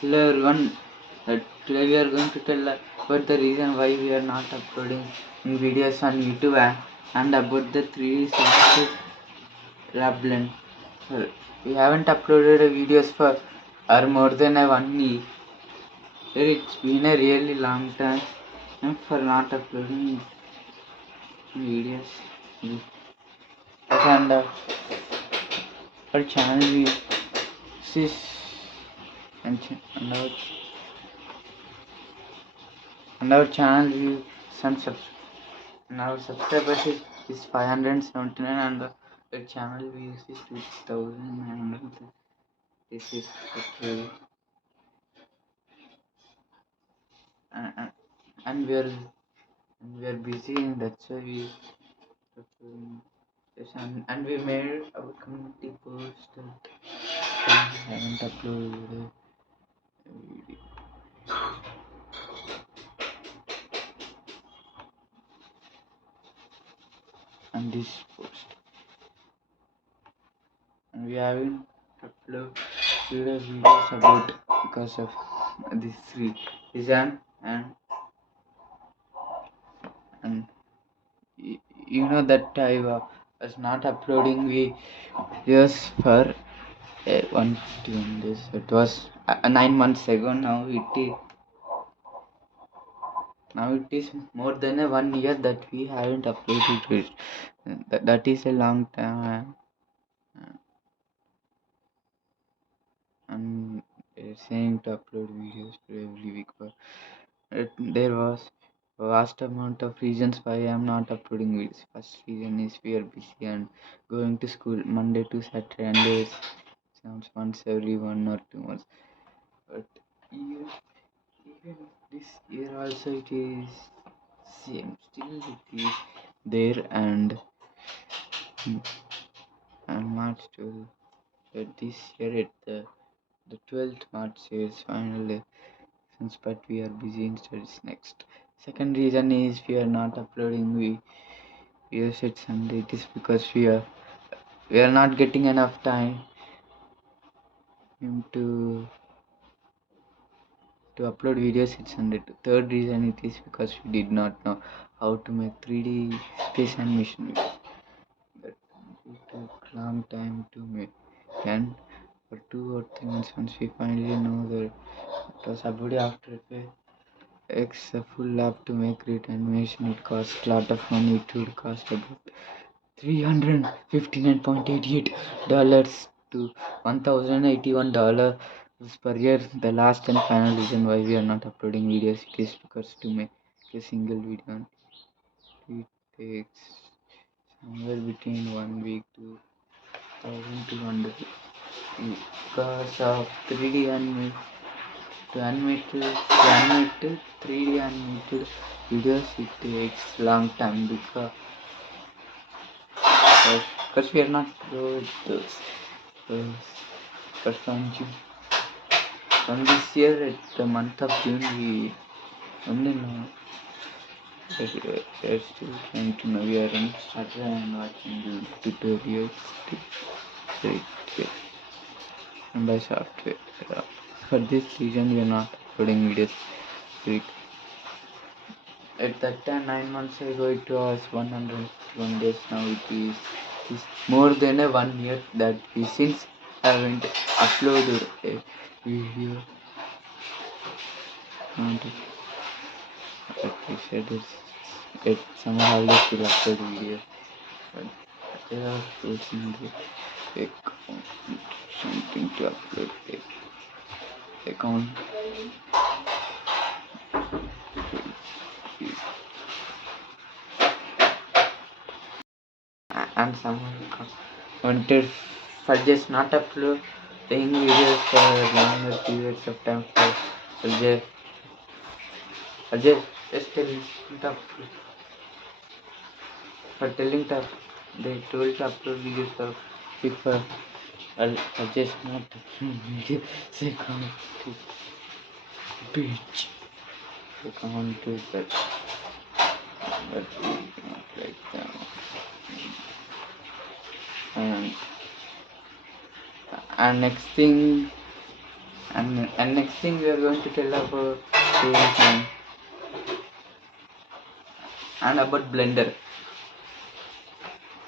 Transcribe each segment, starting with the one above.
Hello everyone. Today we are going to tell about the reason why we are not uploading videos on YouTube and about the 3D software lab blend. We haven't uploaded videos for more than 1 year. It's been a really long time for not uploading videos. And our channel is and our channel views and our subscribers is 579 and the channel views is 2900. This is okay. and, and we are busy, and that's why we yes, and we made our community post that we haven't uploaded a video. And this post, and we haven't uploaded videos about because of this reason. And you know that I was not uploading videos for 1 2 days. It was 9 months ago. Now it is more than 1 year that we haven't uploaded it. That is a long time. And they're saying to upload videos for every week, but there was a vast amount of reasons why I'm not uploading videos. First reason is we are busy and going to school Monday to Saturday, and there's exams once every 1 or 2 months. But even this year also it is same. Still it is there, and March 12th. But this year at the 12th March is final since, but we are busy in studies next. Second reason is we are not uploading videos at Sunday. It is because we are not getting enough time to upload videos at Sunday. Third reason it is because we did not know how to make 3D space animation videos. That it took long time to make, and for 2 or 3 months once we finally know that it was uploaded after Effects a full lab to make great animation. It costs a lot of money. It would cost about $359.88 to $1,081 per year. The last and final reason why we are not uploading videos it is because to make a single video it takes somewhere between 1 week to 1,200 because of 3D animation. To animate 3D animated videos it takes long time because we are not pro at those. But from this year at the month of June we only know that we are still trying to know. We are on started and watching tutorials to and by software. For this reason we are not uploading videos. At that time 9 months ago it was 101 days. Now it is more than 1 year that we since haven't uploaded a video. But we said it's summer holidays we'll upload video. But they are forcing the account something to upload the account. And someone wanted suggest not uploading videos for longer periods of time for suggest just telling to for telling to they told to upload videos for people. I'll suggest not to upload videos. They can't do bitch. They can't do that. But we not like that. And next thing And next thing we are going to tell about is and about Blender.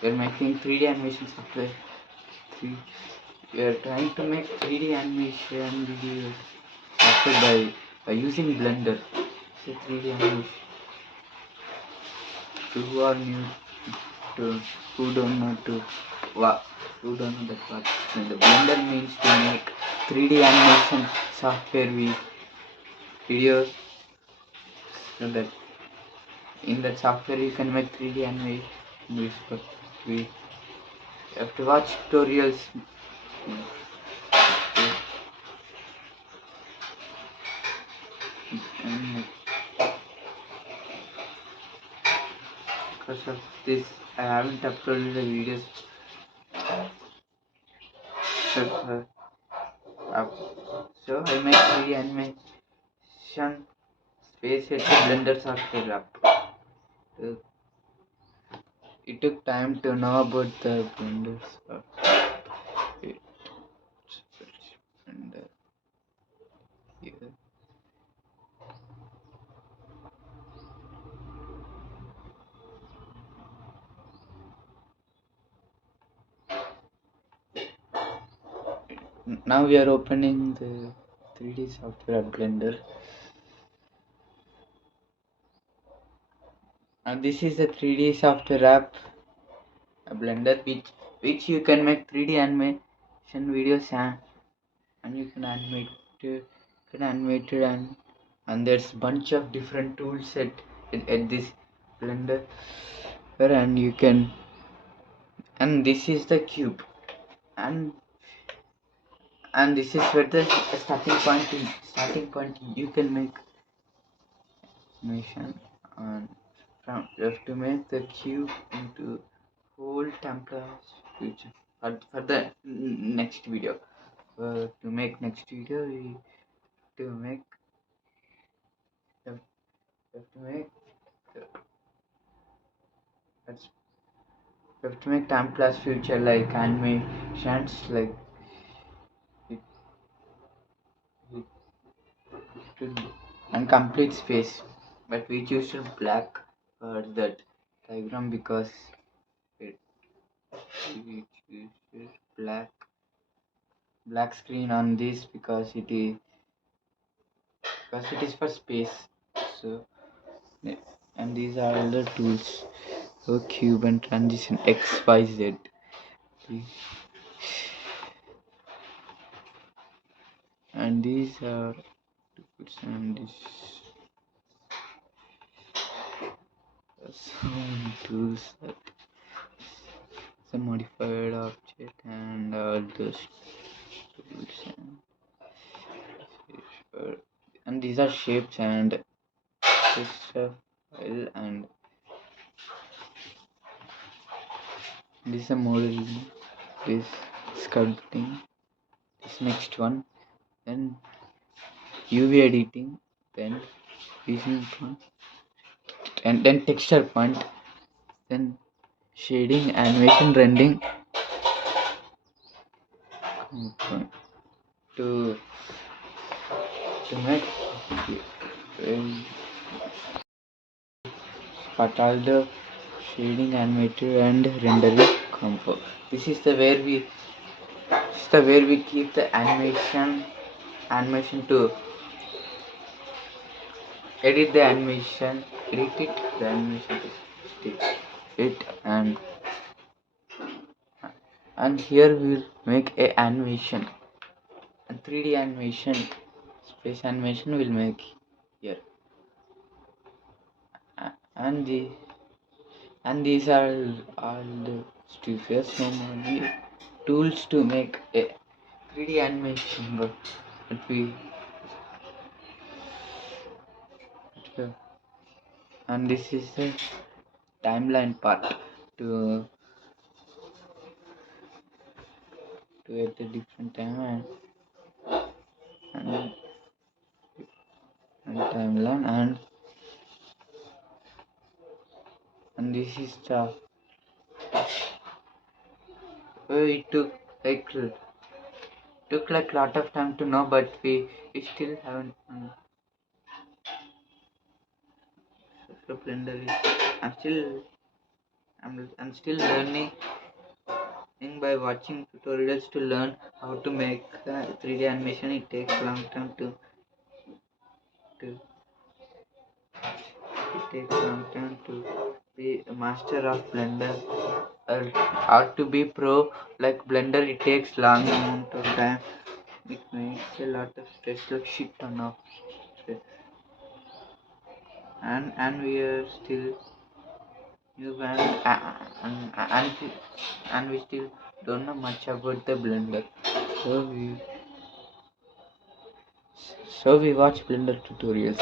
We are making 3D animation software. We are trying to make 3D animation videos software by using Blender. So 3D animation. Who are new to who don't know to what who don't know that what Blender. Blender means to make 3D animation software with videos, so that in that software you can make 3D animation. We have to watch tutorials. And because of this, I haven't uploaded the videos. So I make 3D animation space at the Blender software app. It took time to know about the Blender software. And yeah. Now we are opening the 3D software at Blender. And this is the 3D software app, a Blender, which you can make 3D animation videos and you can animate it, and there's bunch of different tools at this Blender, and you can, and this is the cube, and this is where the starting point you can make animation. And from you have to make the cube into whole template future for the next video. To make next video, we to make have to make that's we have to make time plus future like animations like it, it and complete space, but we choose black for that diagram because it we choose black screen on this because it is for space. So yeah, and these are all the tools. So cube and transition X Y Z. And these are and this some tools that some modified object and all those tools and these are shapes and this file and this is a model, this sculpting, this next one, then UV editing, then vision point, and then texture point, then shading, animation, rendering to make but all the shading, animated and rendering compo. This is the where we keep the animation to edit the animation, the animation to stick it, and here we will make a animation, a 3D animation, space animation will make here, and these are all the studios, so many tools to make a 3D animation, but we and this is the timeline part to at a different time and timeline and this is the it took like took like lot of time to know, but we still haven't. So Blender is. I'm still learning by watching tutorials to learn how to make 3D animation. It takes long time to it takes long time to be a master of Blender or to be pro like Blender. It takes long amount of time. It makes a lot of stress, like shit ton of stress. And we are still new and we still don't know much about the Blender. So we watch Blender tutorials.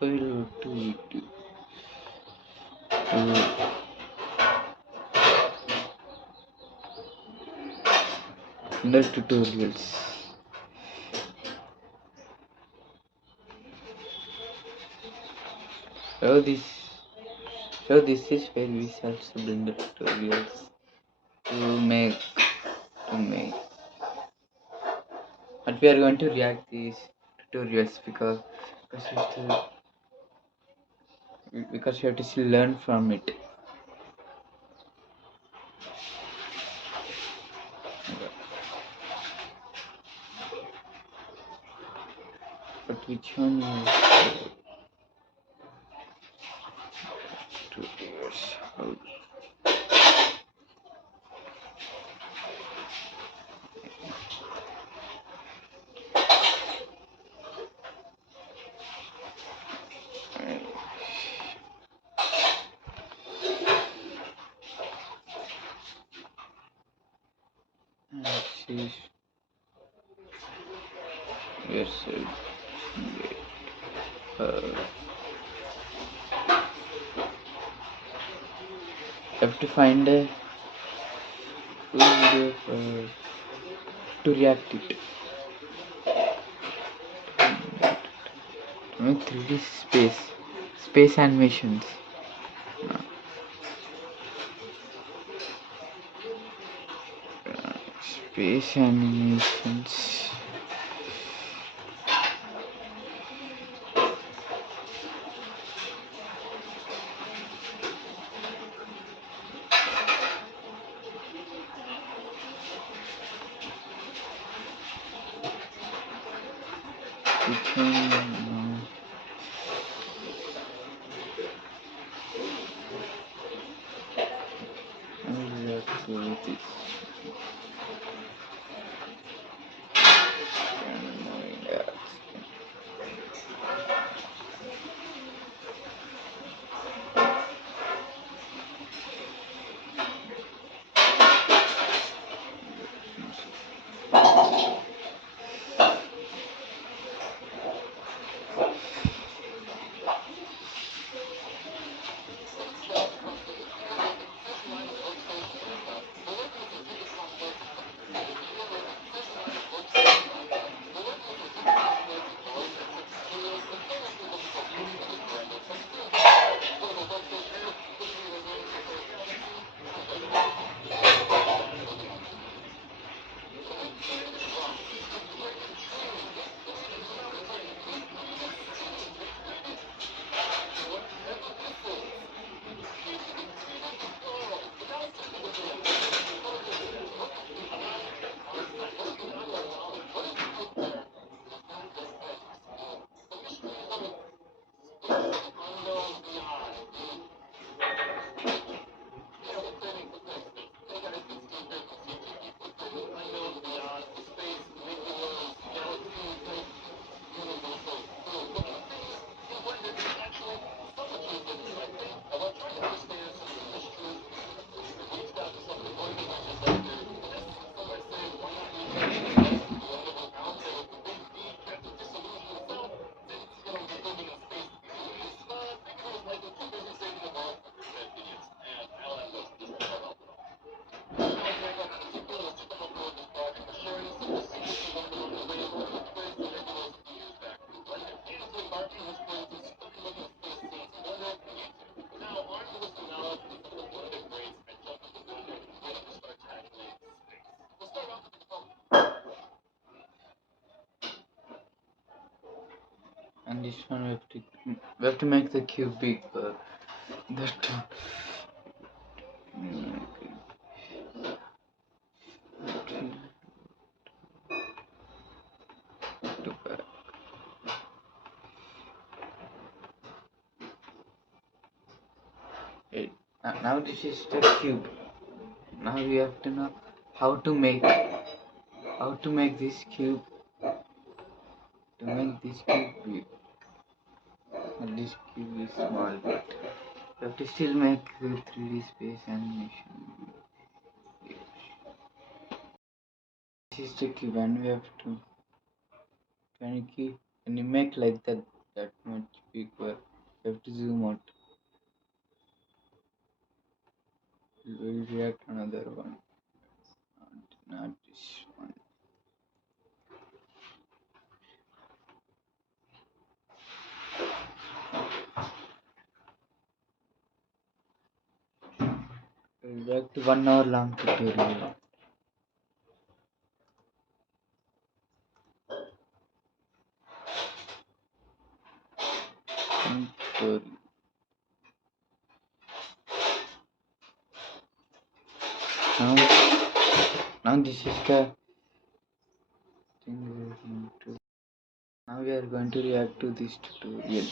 We'll to YouTube. Blender tutorials. So this is where we search the Blender tutorials to make. But we are going to react these tutorials because you have to still learn from it. But which one is tutorials? Yes, have to find a video to react it. 3D space animations. Space animations. Which one? No. I will react to this. And this one we have to make the cube big. That now this is the cube. Now we have to know how to make this cube. To make this cube big. And this cube is small, but we have to still make the 3D space animation. This is the cube, and we have to when you make like that much bigger, you have to zoom out. We'll react another one, not this one. We'll react to 1 hour long tutorial. Now this is the thing we are going to. Now we are going to react to this tutorial.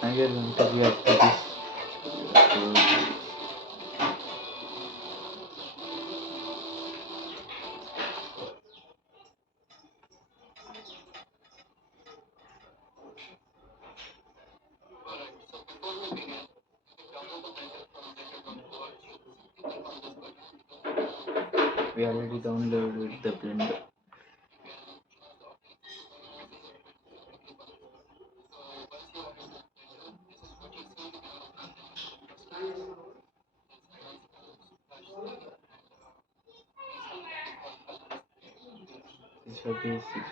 Now we are going to react to this. We already downloaded the Blender. This is for basic.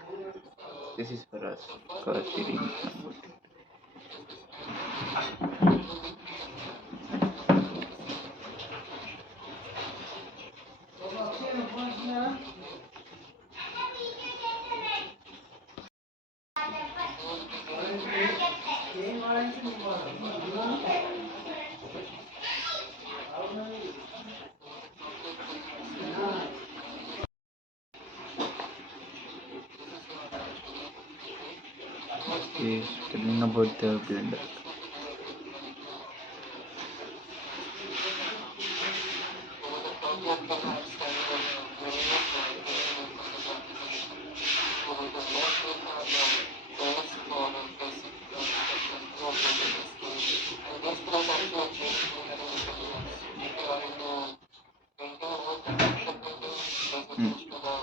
This is for us. Because we didn't know what it. Okay, telling about the Blender.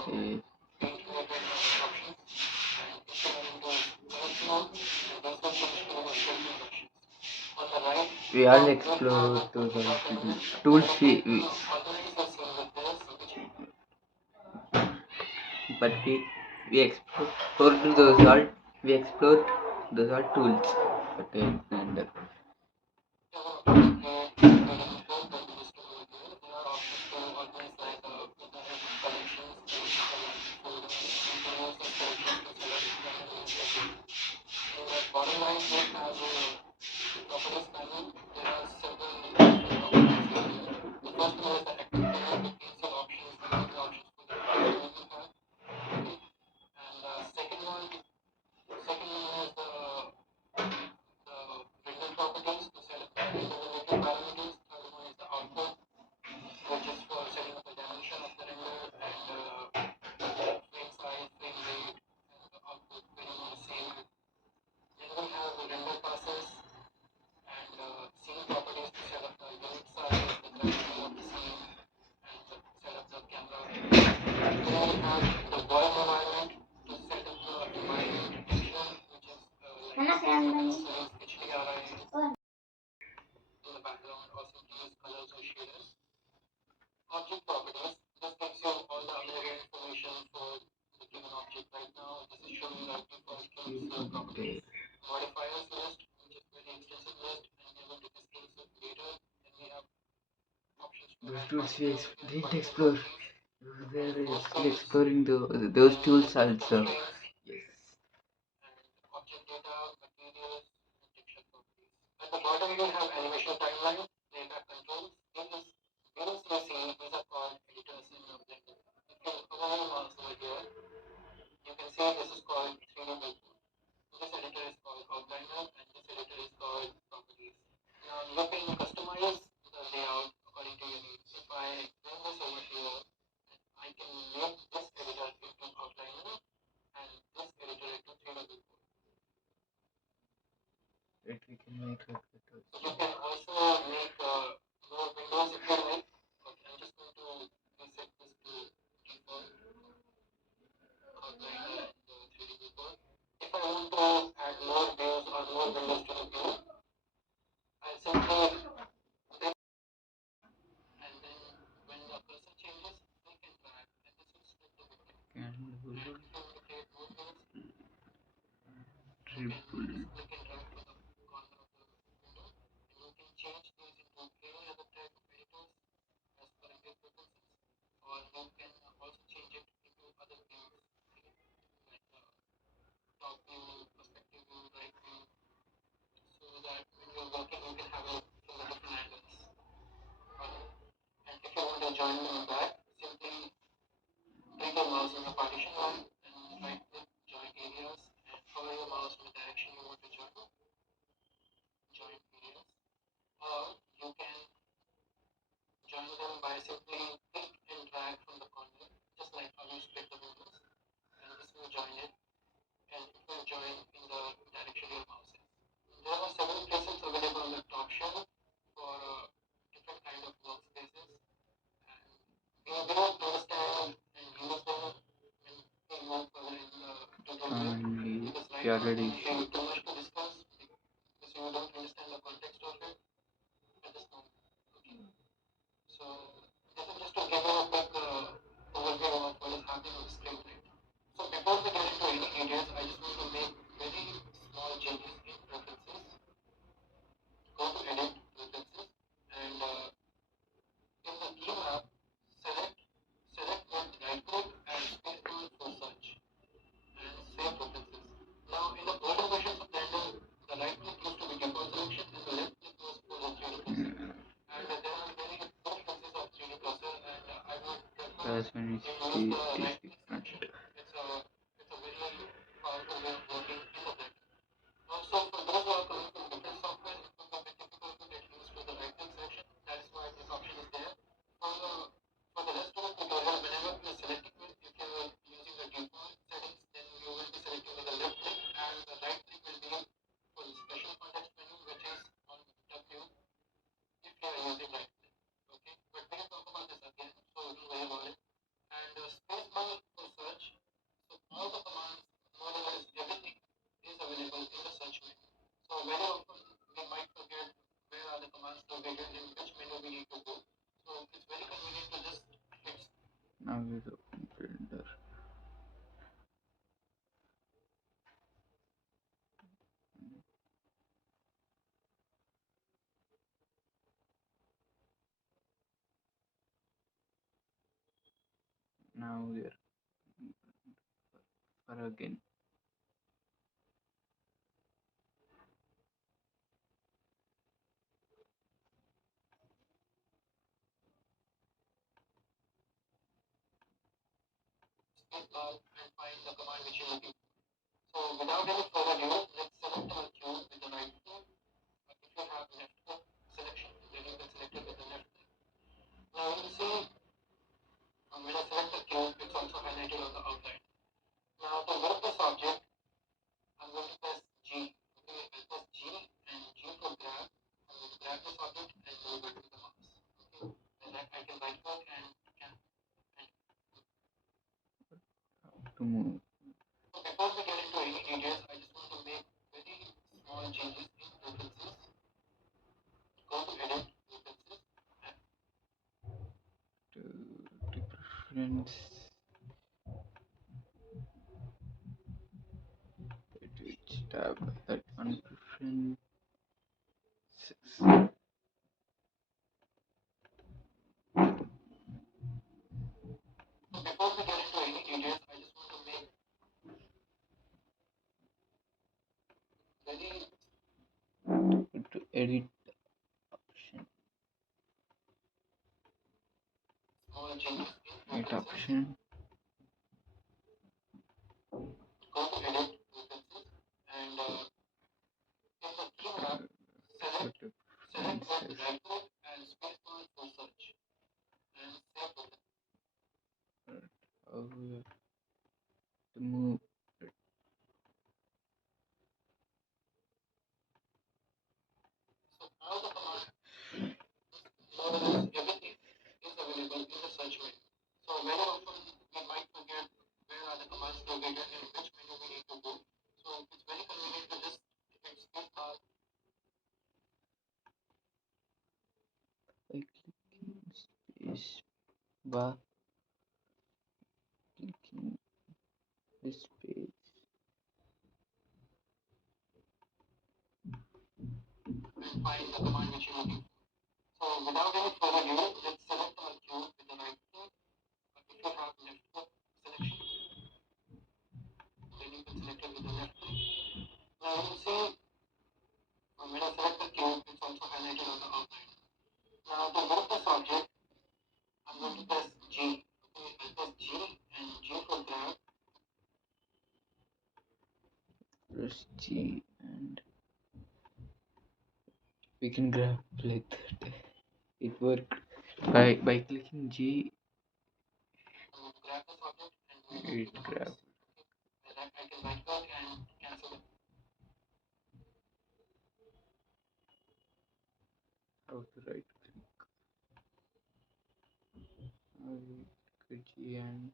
Okay. We all explore those tools but we explore those all tools but Blender. Those tools we didn't explore. We were still exploring those tools also. Yes. That we can make like that also. Triple. And we already plus when it is different. Now we open Blender. Now we are for again. To move. To preference. Which tab? That one preference. 6. to edit option. Edit option. Select preferences. How we have to move it. By clicking space bar, clicking this page. Press G and we can grab like that. It worked. By clicking G, it grabs. How to right click. Click G and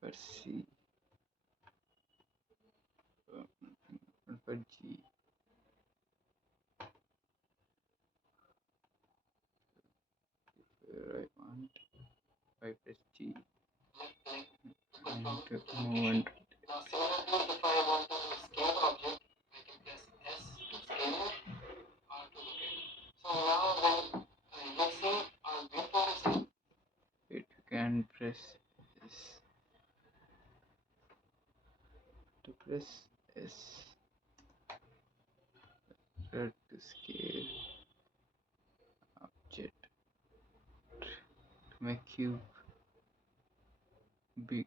press C. For G. Where I want. I press G and move on. It can press S. To press S. Start to scale object to make cube big.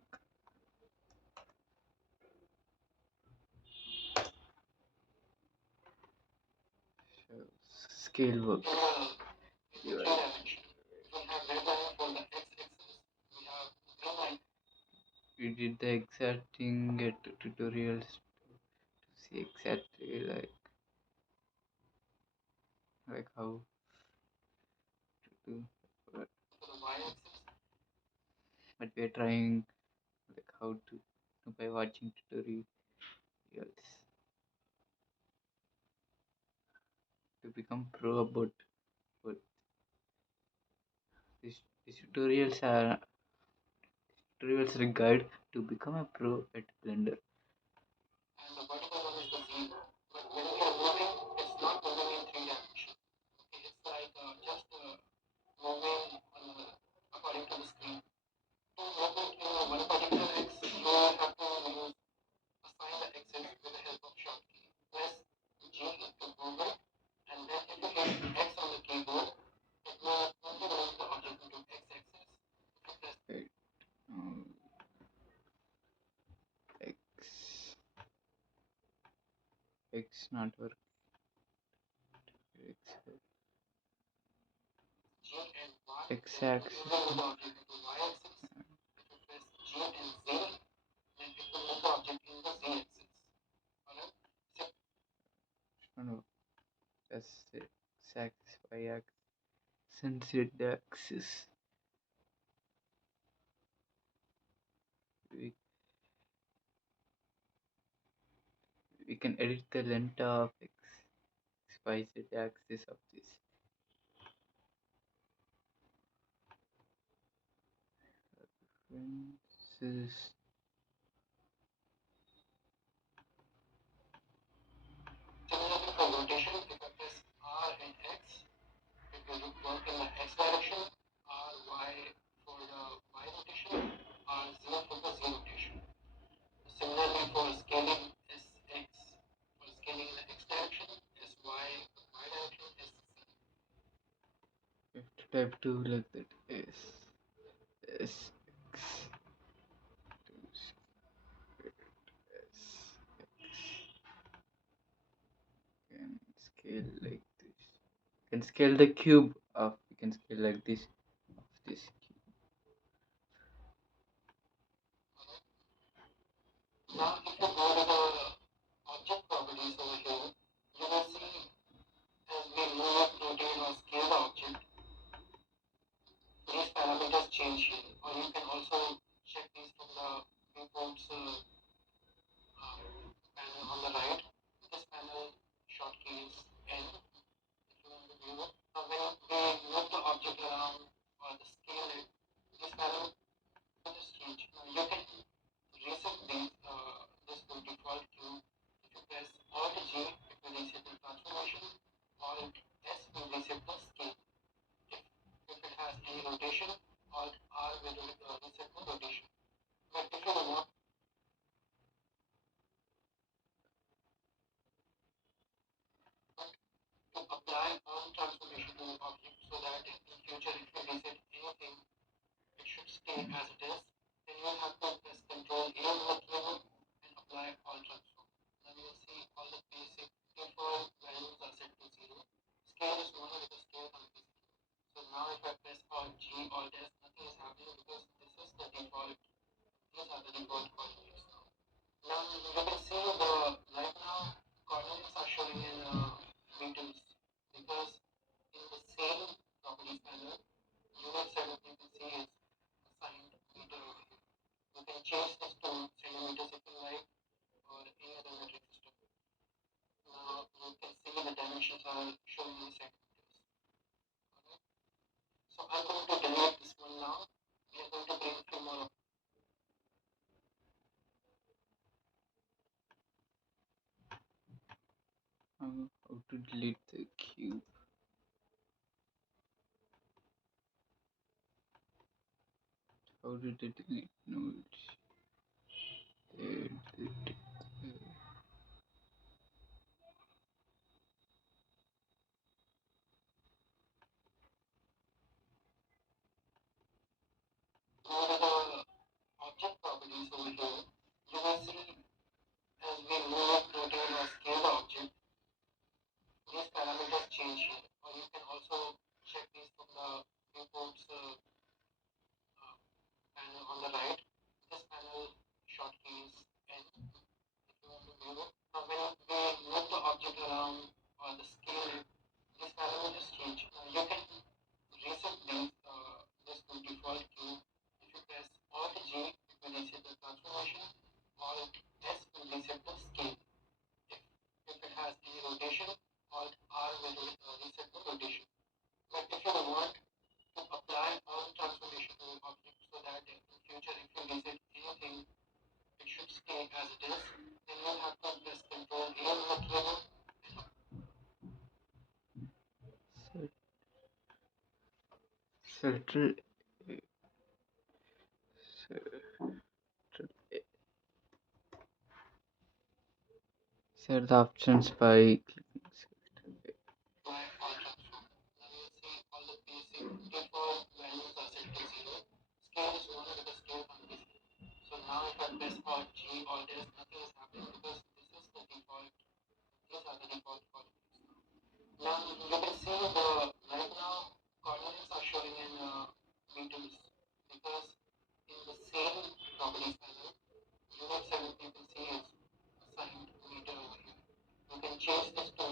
So scale work. We did the exact thing at tutorials to see exactly like how to do, but we are trying like how to by watching tutorials to become pro about what these tutorials are a guide to become a pro at Blender. Right. X X not work. X axis. No, that's X axis, Y axis, and Z axis. We, we can edit the length of X, Y, Z axis of this. This Similarly, for rotation, if I press R and X, it will work in the X direction, R, Y for the Y rotation, R, Z for the Z rotation. Similarly, for scaling SX, for scaling in the X direction, SY for the Y direction, SZ. you have to type 2 like that. S X 2 S can scale like this. You can scale the cube of. You can scale like this of this cube. Now, if you go to the object properties over here, you will see as we move, rotate, or scale the object, these parameters change here. Or you can also check these from the viewports panel on the right. This panel shortkeys N if you want to view it. Now, when we move the object around or the scale it, this panel just change. Now, you can reset this to default cube. If you press Alt G, it will reset the transformation. Alt S will reset the scale. If it has any rotation, Alt R will reset the rotation. But if you want to apply on transformation to the object so that in future if you reset anything, it should stay as it is, then you will have to press Ctrl A on the keyboard and apply all transform. Then you will see all the basic default values are set to 0. Scale is 1 with the scale can't be 0. So now if I press Alt G, Alt S, nothing is happening because this is the default. These are the default coordinates now. Now you can see the right now coordinates are showing in meters because in the same properties panel, unit setup you can see is assigned meter over here. You can change this to centimeters if you like or any other metric system. Now you can see the dimensions are showing in centimeters. Alright. So I'm going to delete this one now. We are going to bring Filmora. How to delete the cube? How did it delete? No, it's Go to the object properties over here. You will see as we move, rotate, or scale the object, these parameters change here. Or you can also check these from the viewports panel on the right. This panel shortkeys N if you want to view it. Now when we move the object around or the scale it, these parameters change. Now you can reset this to default cube. If you press Alt G, it will reset the transformation. Alt S will reset the scale. If it has any rotation, Alt R will reset the rotation. But if you want to apply all transformation to the object so that in future if you reset anything, it should stay as it is, then you'll have to press Ctrl A on the keyboard. settle. Set the options by clicking select. Apply all transform. Now you'll see all the basic default values are set to 0. Scale is 1 with the scale can't be 0. So now if I press Alt G, Alt S, nothing is happening because this is the default. These are the default coordinates now. Now you can see the right now coordinates are showing in meters because in the same properties panel, unit 7 you can see is assigned meter over here. You can change this to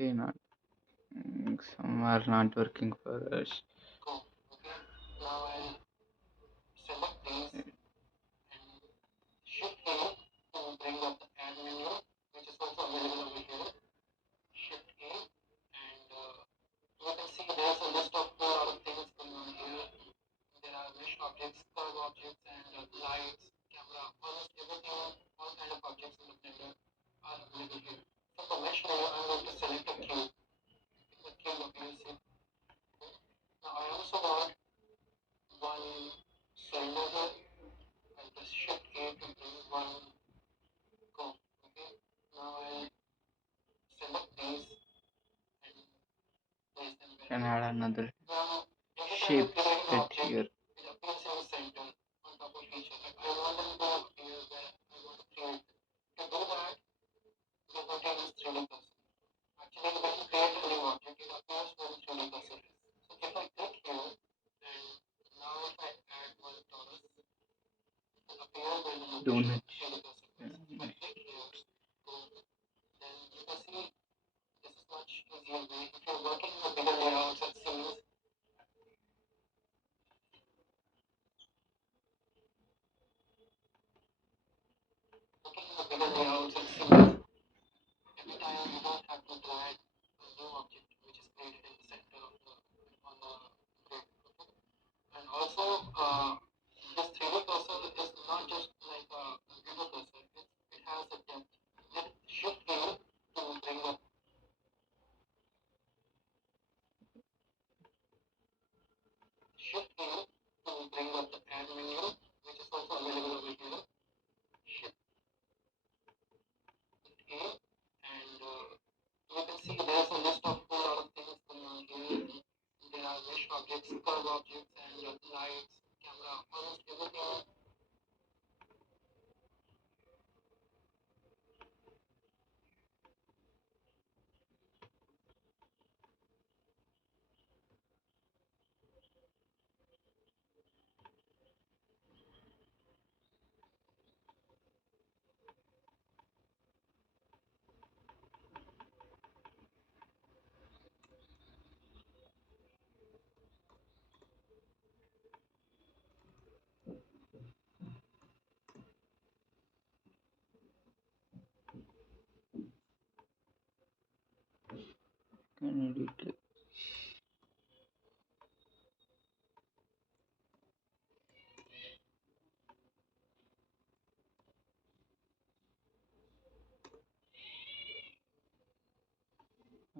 still not. Some are not working for us. Go. Okay. Now I'll select these and Shift A to bring up the add menu, which is also available over here. Shift A, and you can see there's a list of a lot of things going on here. There are mesh objects, curve objects, and lights, camera, almost everything, all kind of objects in the Blender are available here. From the mesh menu, I'm going to select a cube. The cube appears here. Now I also want one cylinder here. I'll press Shift A to bring one go. Okay. Now I'll select these and place them where Can add another now every time you shape create an set object, here. it appears in the center on top of each other. I want them to appear where I want to create. To do that, we're going to use 3D cursor. Actually, when you create a new object, it appears where the 3D cursor is. So if I click here, and now if I add one torus, it will appear where the location of Donut. the 3D cursor is. If I click here, boom, then you can see this is much easier way. If you're working with bigger layouts and scenes, working with bigger layouts and scenes, every time you don't have to drag a new object which is created in the center of the on the grid. Okay? And also, this 3D cursor is not just like a computer cursor. It has a depth. Then Shift A to bring up. Shift A to bring up the add menu, which is also available over here. Shift A, and you can see there's a list of a lot of things going on here. There are mesh objects, curve objects, and lights, camera, almost everything. Can edit.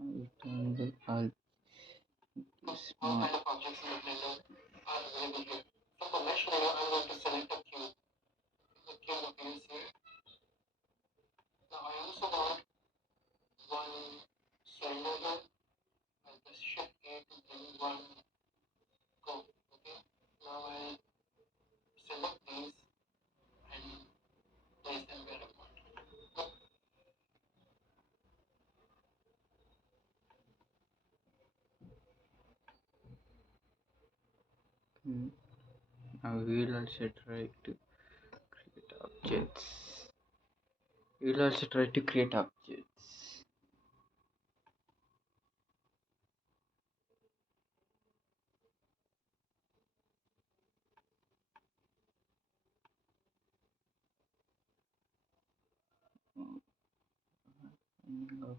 Return the all All small. kind of objects in the Blender are available here. From the mesh menu, I'm going to select a cube. The cube appears here. Now I also want one cylinder here. I'll press Shift A to bring one go. Okay. Now I'll select these and place them where I want. Now we will also try to create objects. We will also try to create objects. Objects.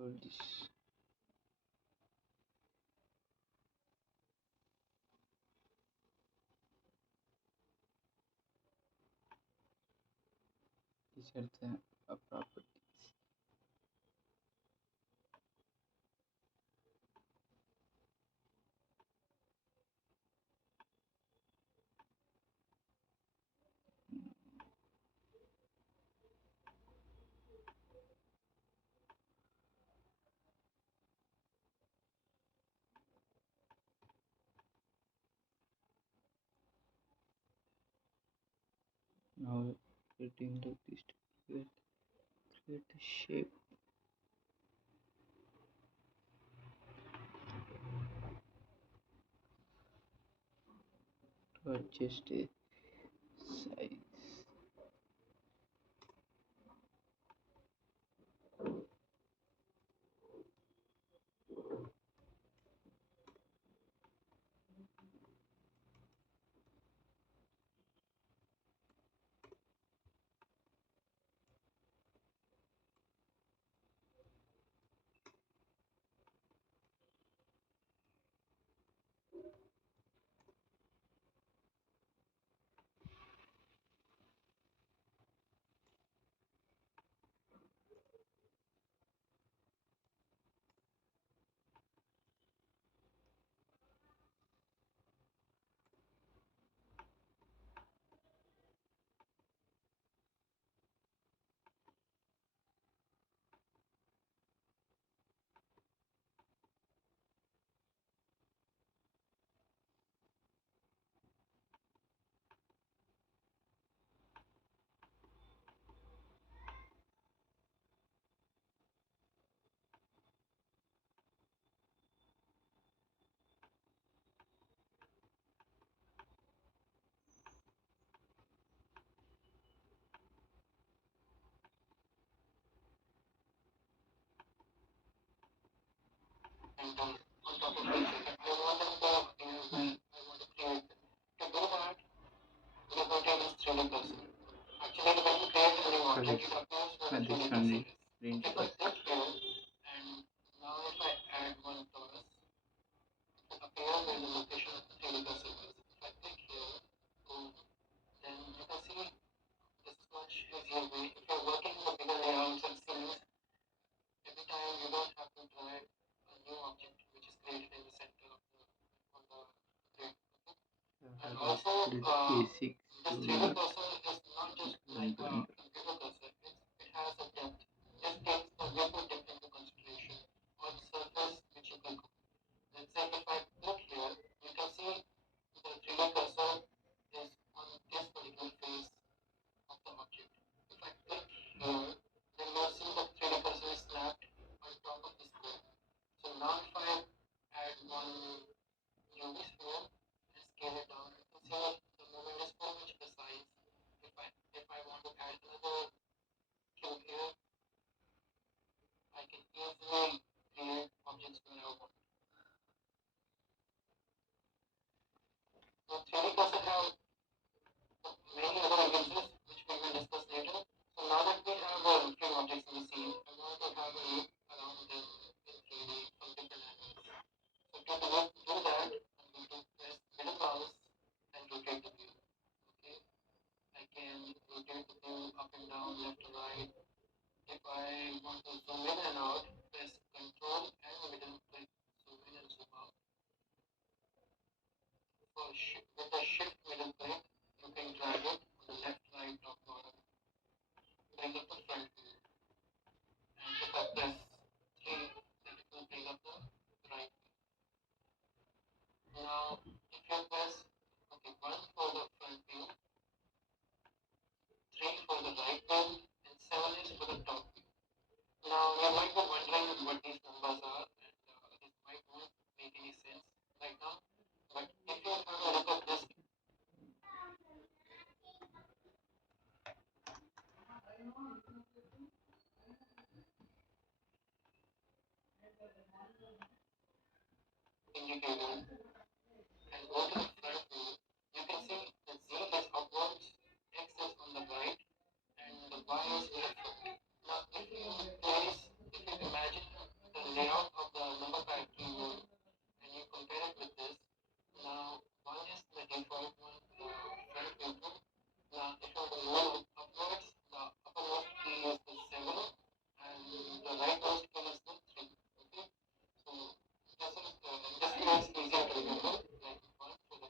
All this. These are the properties. Now getting like this to create create a shape to adjust a size. And on top of it, I want them to appear I want to create them. To do that, the button is 3D cursor. Actually, when you create a new object, it appears where the 3D cursor is. If I click here, and now if I add one torus, it will appear where the location of the 3D cursor is. If I click here, boom, then you can see this is much easier way. If you're working with bigger layouts and scenes, every time you don't have to drag a new object which is created in the center of the on the grid. And also, basic this 3D cursor is not just like a computer cursor. It has a depth. This takes the visual depth into consideration on surface which you click on. Let's say if I click here, you can see the 3D cursor is on this particular face of the object. If I click here, then you'll see the 3D cursor is snapped on top of the square. So now if I add one UV sphere and scale it down, you can see the movement is so much precise. If I want to add another cube here, I can easily create objects where I want. So 3D cursor have many other uses which we will discuss later. So now that we have few objects in the scene, I want to have a look around them in 3D from different angles. So to do that, I'm going to press middle mouse and rotate the view. Okay, I can rotate the view up and down, left to right. If I want to zoom in and out, press Control and middle click, zoom in and zoom out. With the shift middle click, you can drag it on the left, right, top, bottom, bring up the front view. And if I press 3, then it will bring up the right view. Now, if you press 1 for the front view, 3 for the right view, and 7 is for the top view. Now, you might be wondering what these numbers are, and this might not make any sense right now. But if you have a look at this indicator and go to the front view, you can see that Z is upwards, X is on the right, and the Y is left. Now, if you imagine the layout of the number pad keyboard and you compare it with this, now one is the default one, the front view tool. Now, if you move upwards, the uppermost key is the 7 and the rightmost key is the 3. Okay, so this makes easier to remember, like 1 for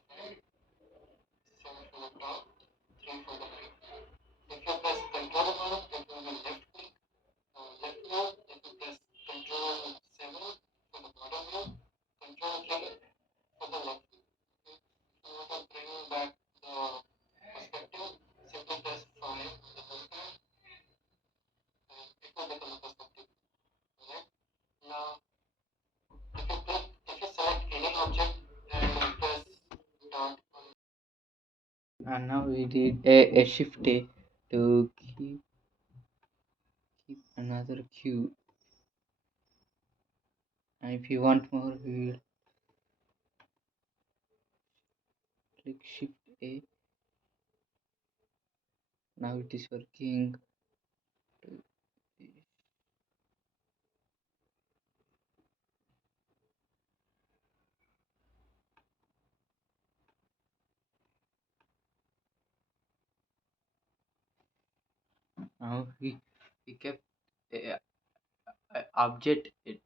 And now we did a shift A to keep another cube. And if you want more, we will click shift A. Now it is working. Now we kept a object it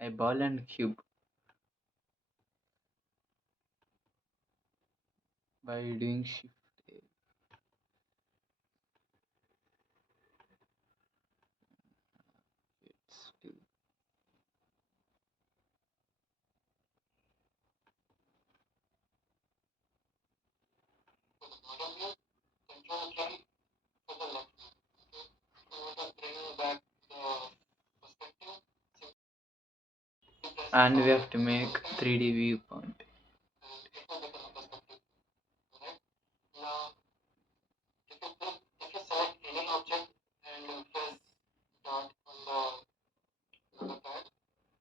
a ball and cube by doing shift A. It's still For the bottom view, control K for the left view. Okay. If you want to bring back the perspective, simply press and we R have to make 3D viewpoint. and it will become a perspective. Alright. Now if you select any object and press dot on the number pad,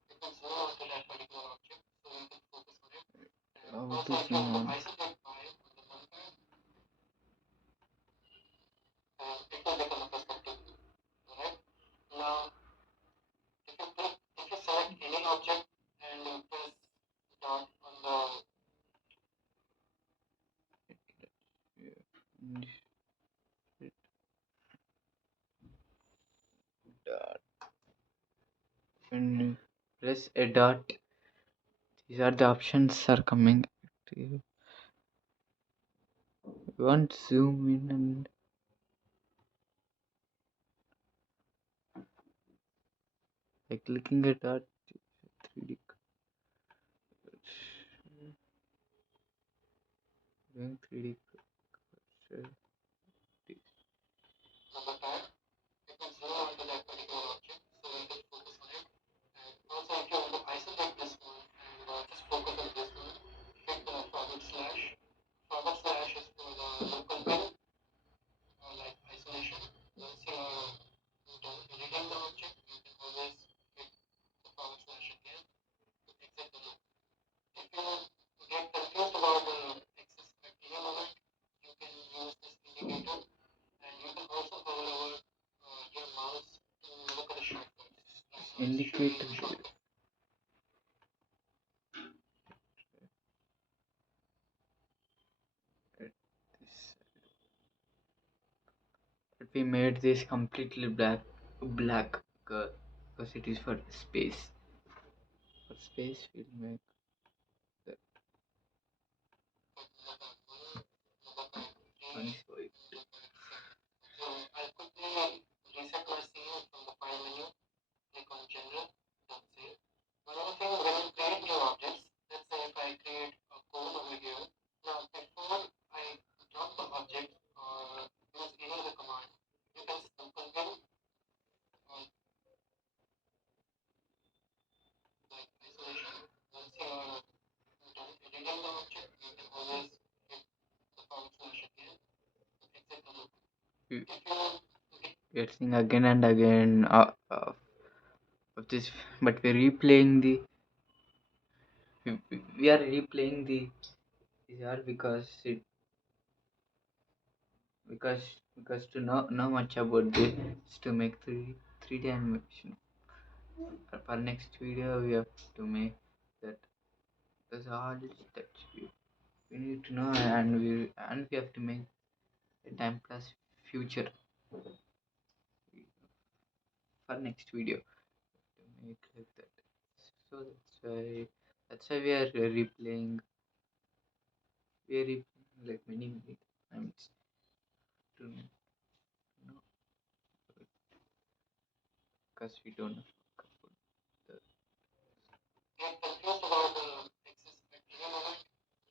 it will zoom onto that particular object so you can focus on it. And How also to if you zoom want to on? isolate by on the numpad, and it will become a perspective view. Alright. Now if you select any object and press dot on the Dot. When you press a dot, these are the options are coming. You want zoom in and by clicking a dot 3D doing 3D number pad, it will zoom onto that particular object so you can focus on it. And also if you want to isolate this one and just focus on this one, hit the forward slash. Forward slash is for the local bin or like isolation. Once you are done editing the object, you can always hit the forward slash again to exit the loop. If you get confused about the axis at any moment, you can use this indicator and you can also hover over your mouse to look at the shortcuts. Right now it's showing the indicator. shortcut. But we made this completely black because it is for space. For space, we'll make the one is white. So I'll quickly reset my scene from the file menu, click on general, then save. One other thing, when you create new objects, let's say if I create a cone over here, now before I drop the object or use any other command, you can simple win or like isolation. Once you are done editing the object, you can always hit the forward slash again to exit the loop. We- If you We are seeing again and again of this, but we're replaying the. We are replaying the. These are because to know much about this to make 3D animation. For next video, we have to make that. There's all steps we need to know, and we have to make a time plus future for next video to make like that. So that's why we are replaying. We are replaying like many times to know because we don't know the get confused about the axis at any moment,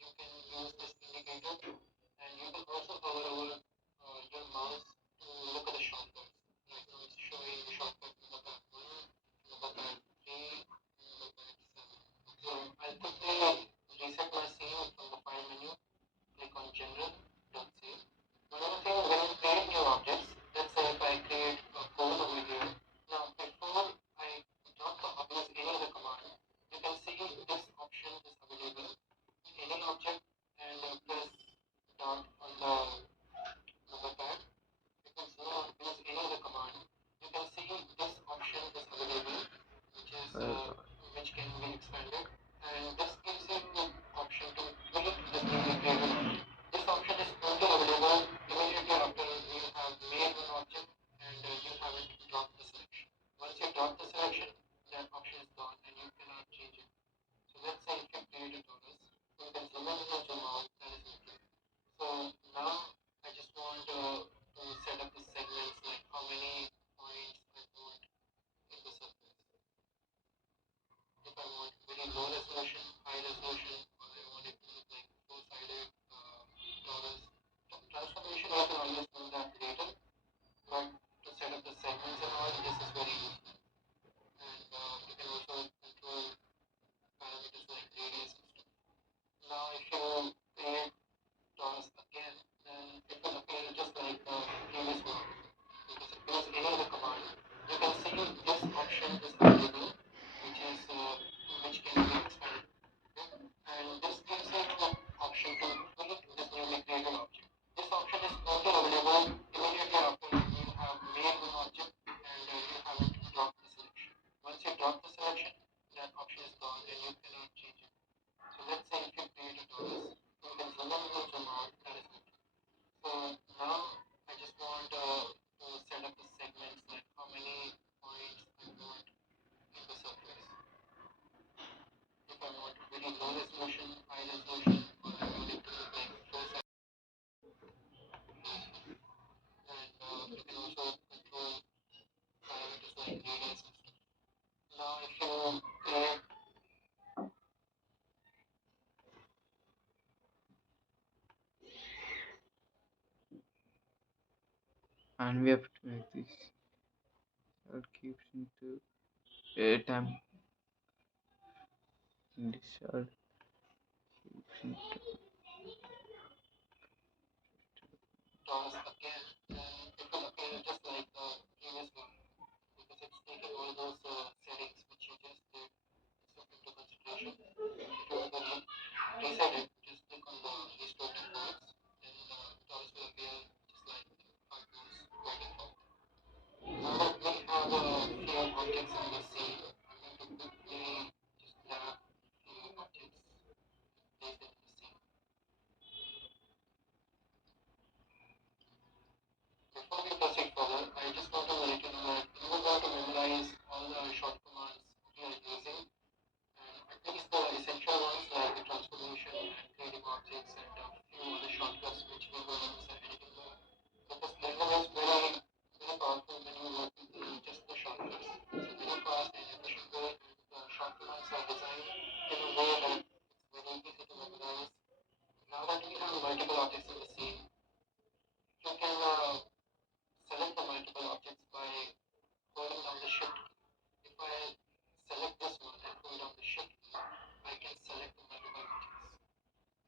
you can use this indicator and you can also hover over your mouse to look at the shortcuts. Right now it's showing the shortcut number 1, number 3, number 7. So I'll quickly which can be expanded, and this gives you the option to delete this newly created object. This option is only available immediately after you have made an object and you haven't dropped the selection. Once you drop the selection, that option is gone and you cannot change it. So let's say if you create a torus, you can zoom in and zoom out, that is okay. So now I just want to set up the segments, like how many points I want in the surface. If I want very low resolution, high resolution, or I want it to look like four-sided torus. Transformation, you can always do that later, but to set up the segments and all, this is very useful. And you can also control parameters like radius and stuff. Now if you create torus again, then it will appear just like the previous one. Because if you use any other command, you can see this option is available, which can be expanded. And this gives you the option to delete this newly created object. This option is only available immediately after you have made an object and you haven't dropped the selection. Once you drop the selection, that option is gone and you cannot change it. So let's say if you create a torus, you can zoom in and zoom out, that is okay. So now I just want to set up the segments, like how many points I want in the surface. If I want very low resolution, high resolution, or I want it to look like four-sided. And you can also control parameters like radius and stuff. Now if you create and we have to make this keeps into time in this keeps into torus again, then it will appear just like the previous one, because it's taking all those settings which you just did into consideration. If you want to reset it, just click on the restore defaults, then torus will appear just like how it was by default. Now that we have a few objects in the scene, I'm going to quickly just grab a few objects and place them in the scene. Before we proceed further, I just want to let you know that you will have to memorize all the short commands we are using, and at least the essential ones like the transformation and creating objects and a few other shortcuts which we will use in editing mode. Because Blender is very, very powerful when you work with just the shortcuts. It's a very fast and efficient way, and the short commands are designed in a way that it's very easy to memorize. Now that we have multiple objects in the scene, you can select the multiple objects by holding down the shift key. If I select this one and hold down the shift key, I can select the multiple objects.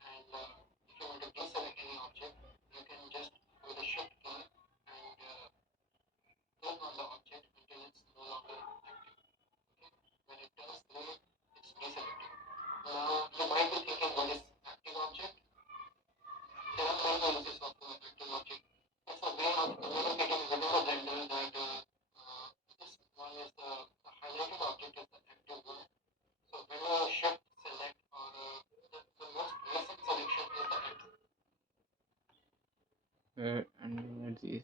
And if you want to deselect any object, you can just hold the shift key and click on the object until it's no longer active. Okay? When it turns grey, it's deselected. Now you might be thinking, what is active object? There are many uses of active object. It's a way of communicating within the Blender that this one is the highlighted object is the active one. So when you shift select or the most recent selection is the active. and these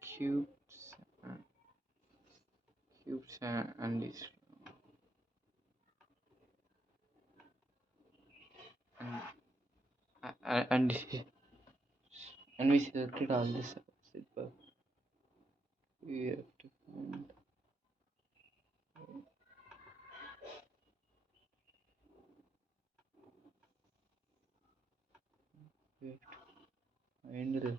cubes uh, and this and and we selected all this but we have to find we have to find the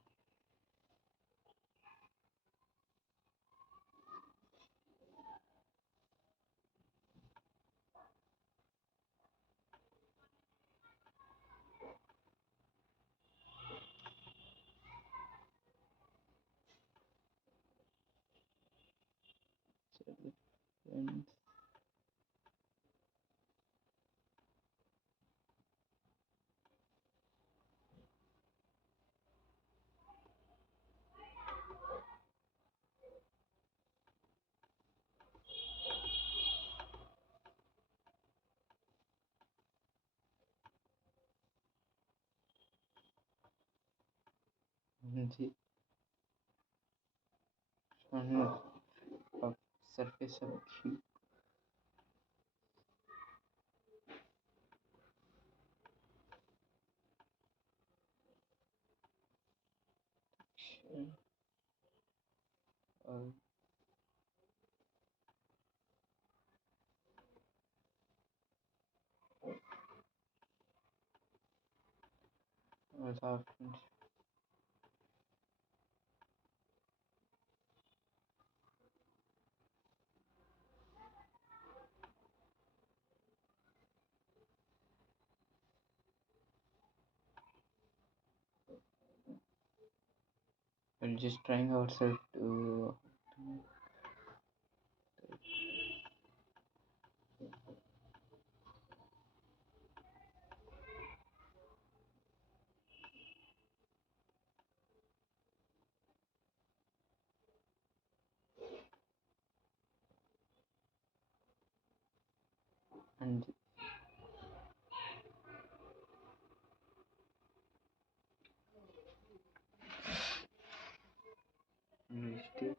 and the front of surface of cube. Or soft we're just trying ourselves to and still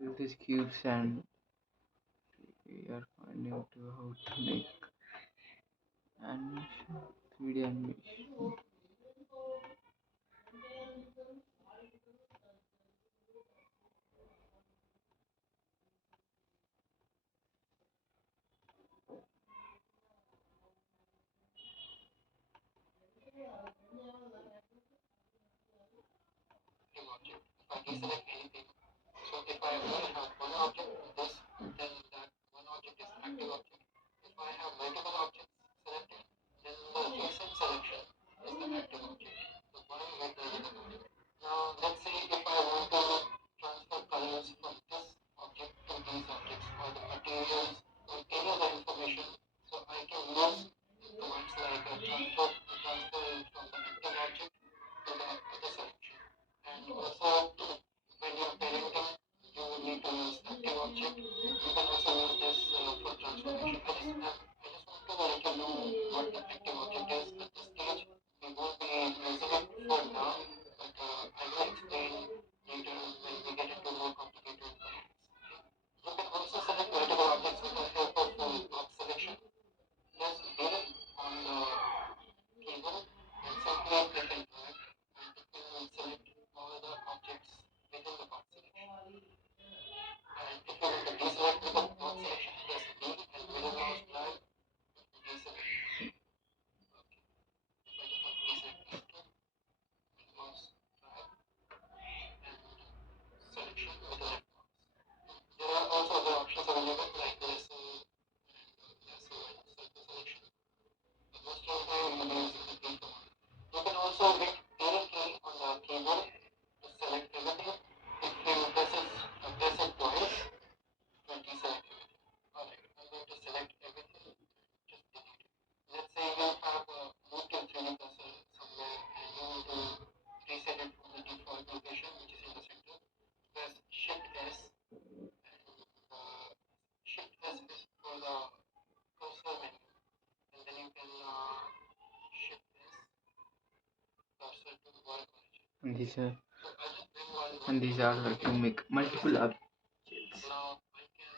with these cubes, and we are finding out how to make animation, 3D animation. Object. If I deselect anything, so if I only have one object in this, then that one object is active object. If I have multiple objects selected, then the recent selection is the active object. The one with the hidden object. Now let's say if I want to transfer colors from this object to these objects or the materials or any other information, so I can use commands like transfer from the active object to the selection. And also when you're parenting, you will need to use active object. You can also use this for transformation. I just want to let you know what the active object is at this stage. We won't be using it for now, but I will explain later when we get into more complicated commands. You can also select multiple objects with the help of box selection. Just build on the keyboard and simply click and drag, and it will select all the objects within the box selection. And if you want to deselect with the box selection, press D and middle mouse drag to deselect. Okay. If I just want to deselect these two, middle mouse drag and selection with the left mouse. There are also other options available like lasso and lasso and circle selection. But most of the time you use the D command. You can also hit parent key on the keyboard to select everything. If you press it twice, it will deselect everything. Alright, I'm going to select everything, just delete it. Let's say you have moved your 3D cursor somewhere and you want to reset it from the default location, which is in the center. Press Shift S, and Shift S is for the cursor menu, and then you can Shift S cursor to work origin. And these are So I'll just bring one and these are to make multiple objects. Now I can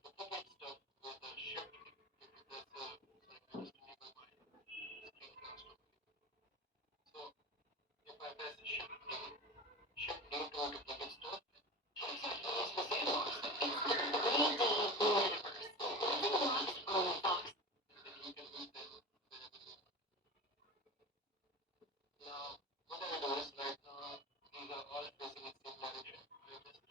duplicate stuff with a shift key. If you press sorry, I just enable my screencast over here. So if I press shift D to duplicate stuff, then you can move them wherever you want. Now what I will do is right now these are all facing in the same direction. I just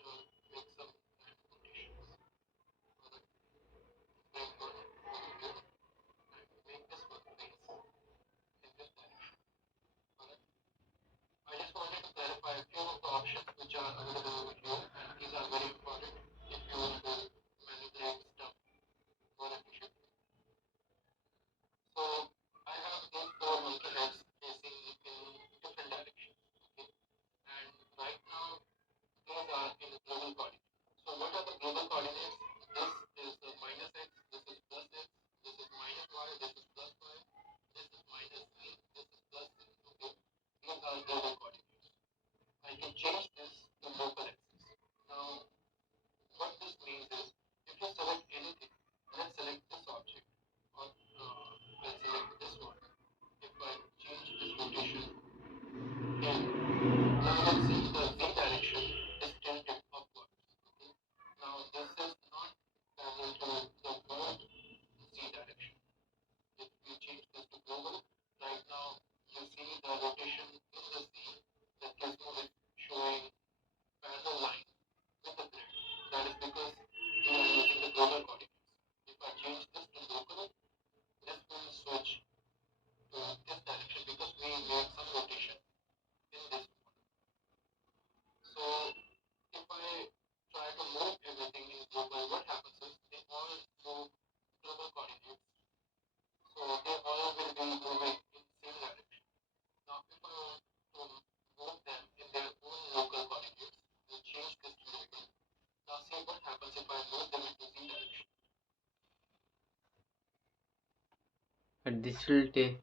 this will take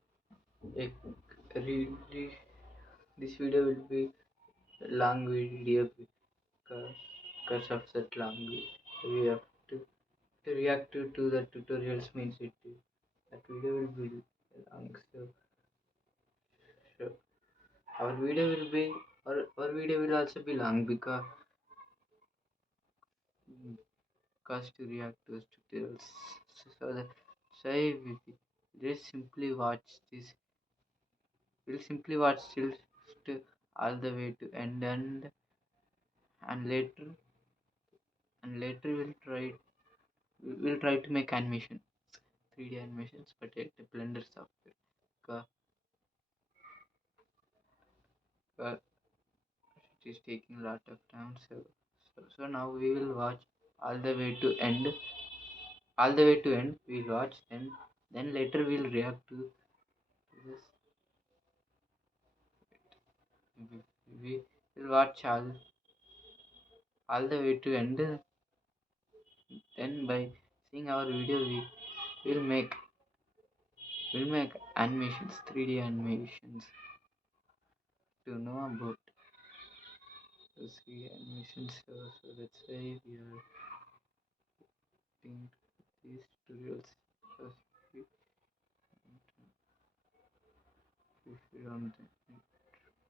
a really, this video will be a long video because of that long video. We have to react to the tutorials means that video will be long. So our video will be our video will also be long because to react to those tutorials. So we just simply watch this. We'll simply watch till to all the way to end and later we'll try to make animation 3D animations but at the Blender software. It is taking a lot of time. So now we will watch all the way to end. All the way to end. We'll watch then later we'll react to this. We will watch all the way to end. Then by seeing our video will make we'll make animations 3D animations to know about those 3D animations. So that's why we are doing these tutorials. Because if you don't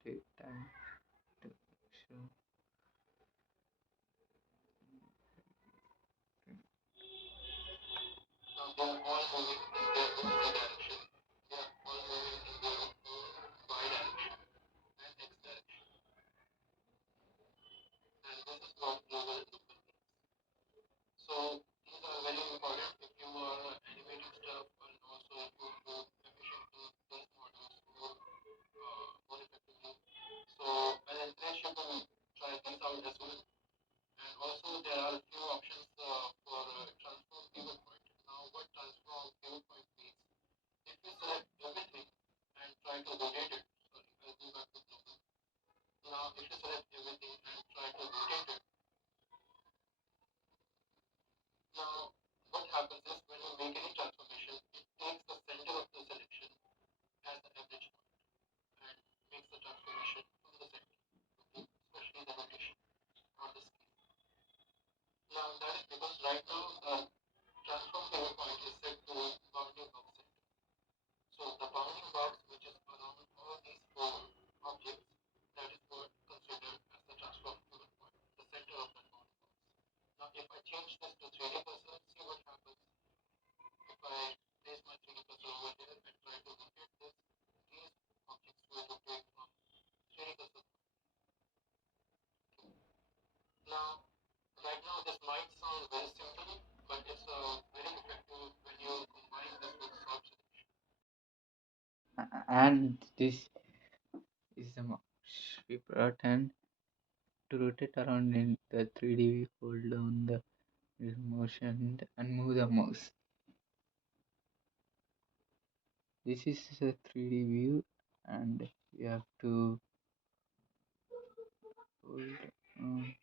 take time to show. Now they are all moving in their own direction. They are all moving in their own y direction and x direction. And this is what global local means. So these are very important if you are animating stuff and also if you want to efficiently place models more effectively. So I'll encourage you to try these out as well. And also there are a few options for transform pivot point. Now what transform pivot point means, if you select everything and try to rotate it, sorry, I'll go back to global. Now if you select everything and try to rotate it, now what happens is when you make any transformation, it takes the center of the selection as the average point and makes the transformation from the center, okay? Especially the rotation or the scale. Now that is because right now the transform pivot point is set to bounding box center. So the bounding box which is around all these four objects, that is what considered as the transform pivot point, the center of that bounding box. Now if I change this to 3D cursor, see what happens. If I place my 3D cursor over here and try to rotate this, these objects will rotate from 3D cursor. Now, right now this might sound very simple, but it's very effective when you combine this with soft selection. And this is the mouse. We button to rotate around in the 3D. We hold down the motion and move the mouse. This is a 3D view, and we have to hold. Um,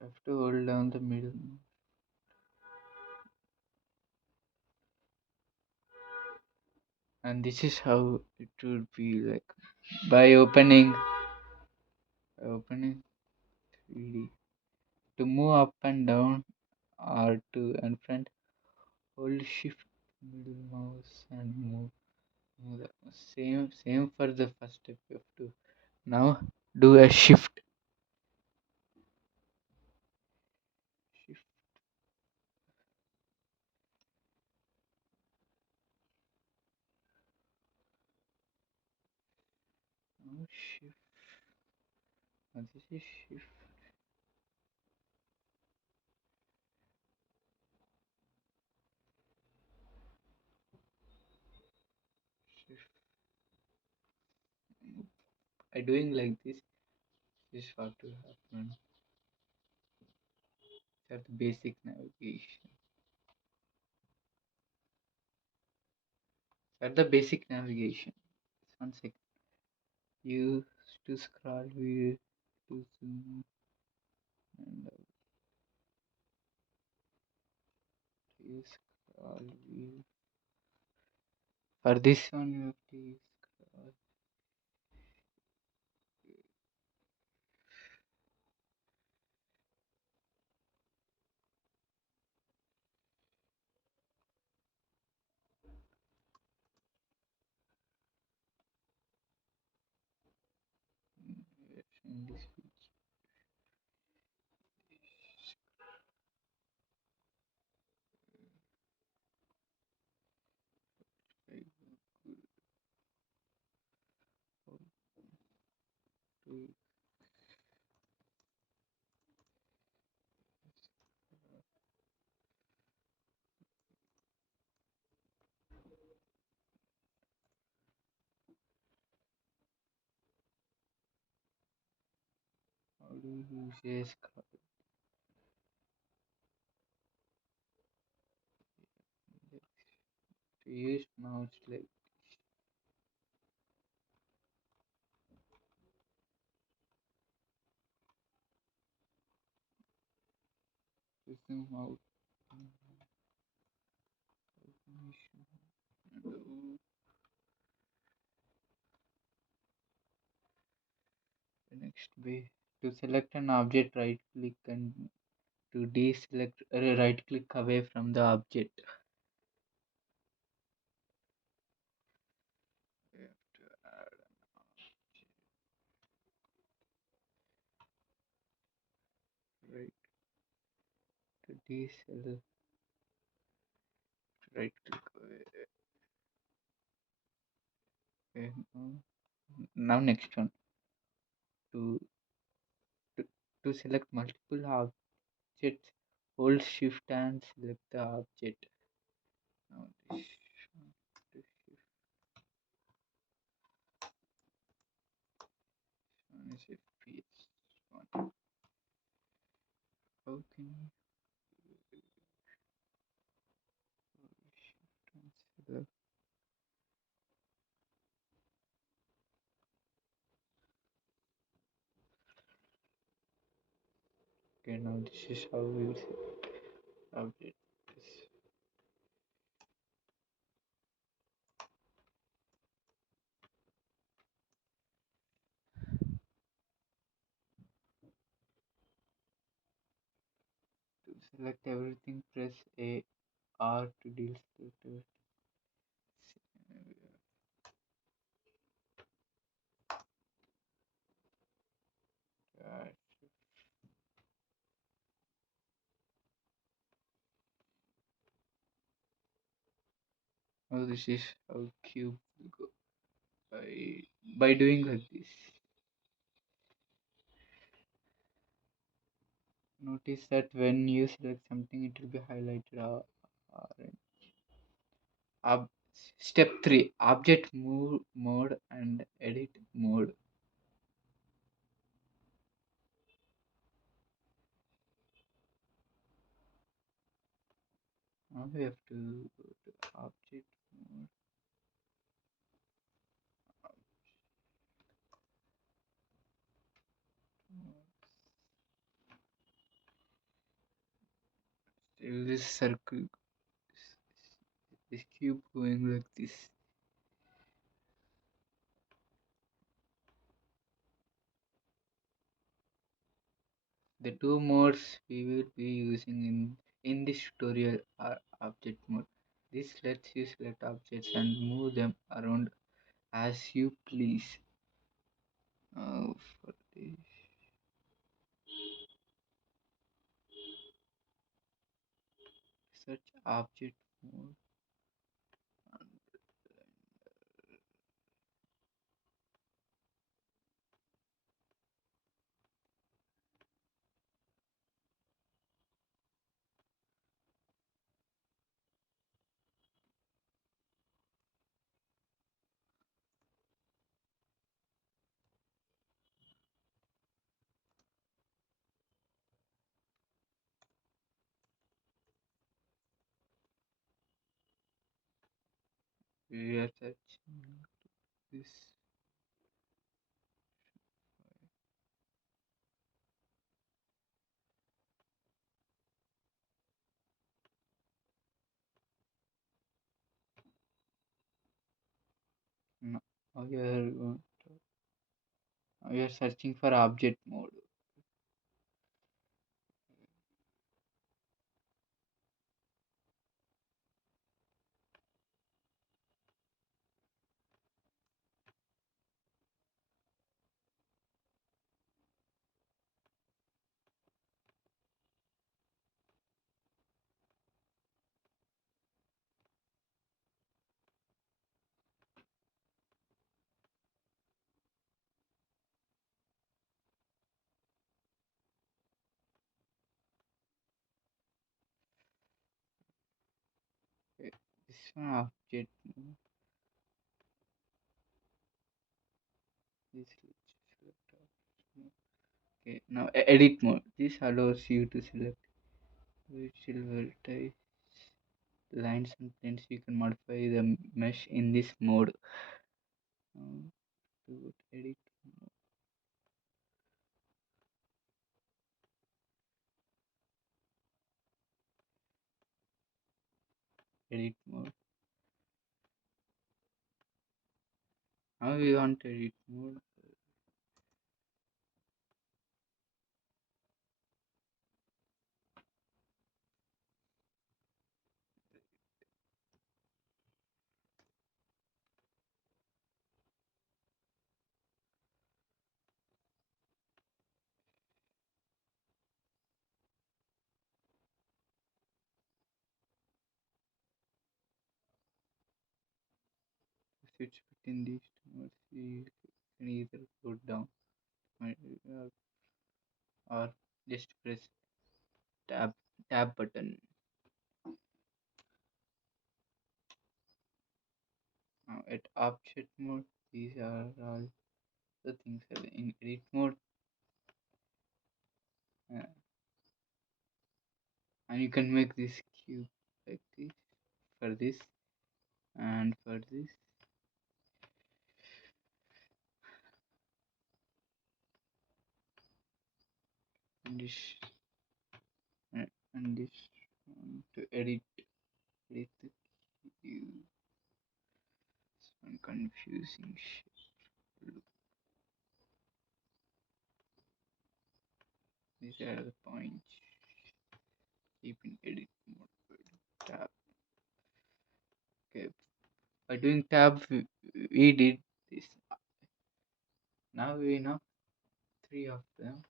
have to hold down the middle, and this is how it would be like by opening 3D. To move up and down or to and front, hold shift middle mouse and move the same for the first step. You have to now do a shift now shift. Now this is shift shift. By doing like this is what will happen. That's the basic navigation. That's the basic navigation. One second. Use to scroll view to zoom and use scroll wheel. For this one, you have to use scroll. In this page, how to how do you use a scroll? To use mouse like to zoom out. And the next way to select an object, right click, and to deselect, right click away from the object. We have to add right to deselect, right click away. Okay, now next one to to, to select multiple objects, hold shift and select the object. Now this one, to shift one is FPS one. How can you shift and select? Okay, now this is how we will select object. This to select everything, press A R to deselect it. Uh, Now this is how cube will go by doing like this. Notice that when you select something, it will be highlighted orange. Step 3, object move mode and edit mode. Now we have to go to object mode. Still this circle, this cube going like this. The two modes we will be using in this tutorial are object mode. This lets you select objects and move them around as you please. For this, search object mode. We are searching this. Now you're searching for object mode. Okay, this one object mode. This select object mode. Okay, now edit mode. This allows you to select which silver type lines and planes. You can modify the mesh in this mode. Now to edit edit mode. Now we want edit mode. Switch between these two modes. You can either go down uh, or just press tab tab button. Now at object mode, these are all the things are in edit mode, uh, and you can make this cube like this for this and for this. And this and this one to edit the cube. Some confusing shit. Look, these are the points. Keep in edit mode. Tab. Okay. By doing tab, we did this. Now we know three of them: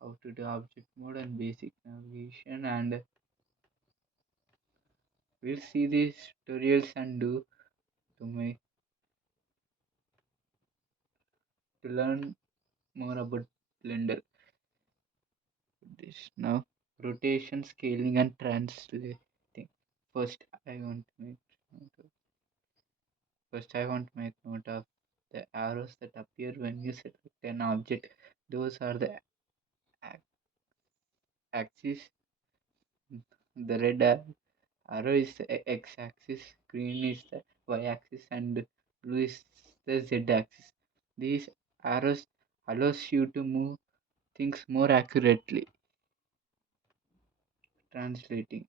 how to do object mode and basic navigation, and we'll see these tutorials and do to make to learn more about Blender. This now rotation, scaling, and translating. First, I want to make note of, first I want to make note of the arrows that appear when you select an object. Those are the axis. The red arrow is the x-axis, green is the y-axis, and blue is the z-axis. These arrows allows you to move things more accurately. Translating.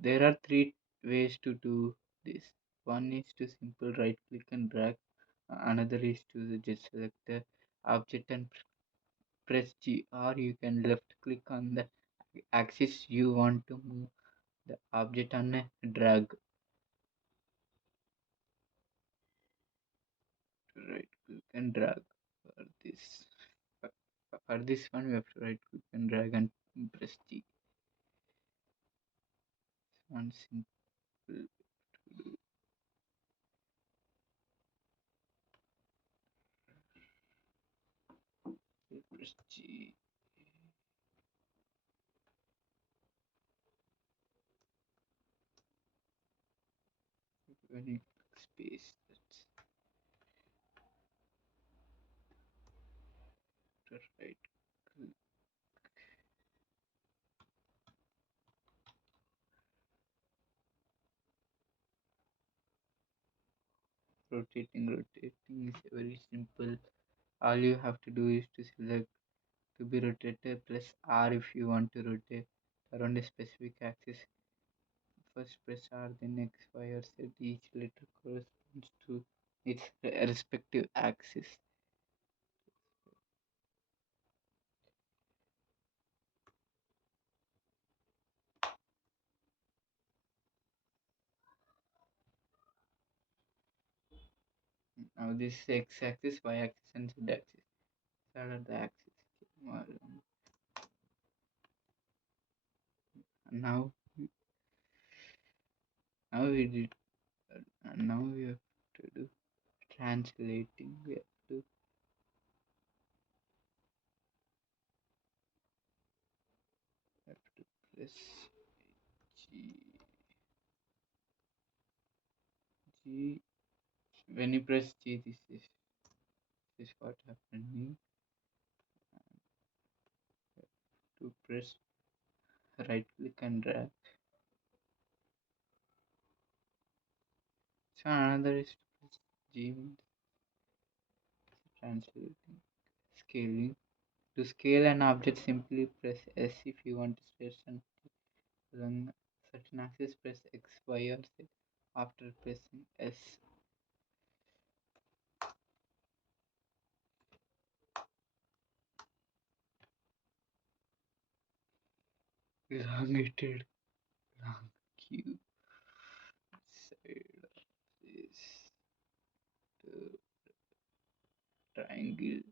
There are three ways to do this. One is to simple right click and drag. Another is to just select the object and press G, or you can left click on the axis you want to move the object and drag. Right click and drag for this. For this one, we have to right click and drag and press G. One simple to do. Press G. When you click space, that's the right click. Rotating is very simple. All you have to do is to select to be rotated, press R if you want to rotate around a specific axis. First press R, then X, Y, or Z. Each letter corresponds to its respective axis. Now this x-axis, y-axis, and z-axis. These are the axis. Well, now, now we did. Now we have to do translating. We have to press G. G. When you press G, this is what happening. To press right click and drag. So another is to press G means translating. Scaling. To scale an object, simply press S. If you want to stretch and along certain axis, press X, Y, or Z. After pressing S, elongated long cube side of this triangle.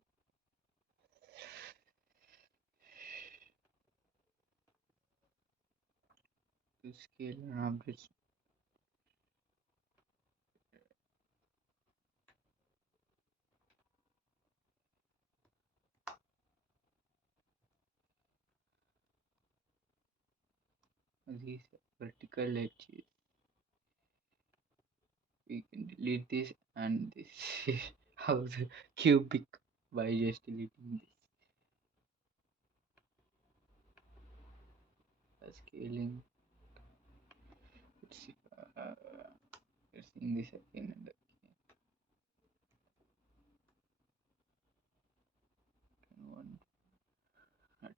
To scale an object, these vertical edges. We can delete this, and this is how the cubic by just deleting this. Scaling. Let's see. Pressing this again and again. One.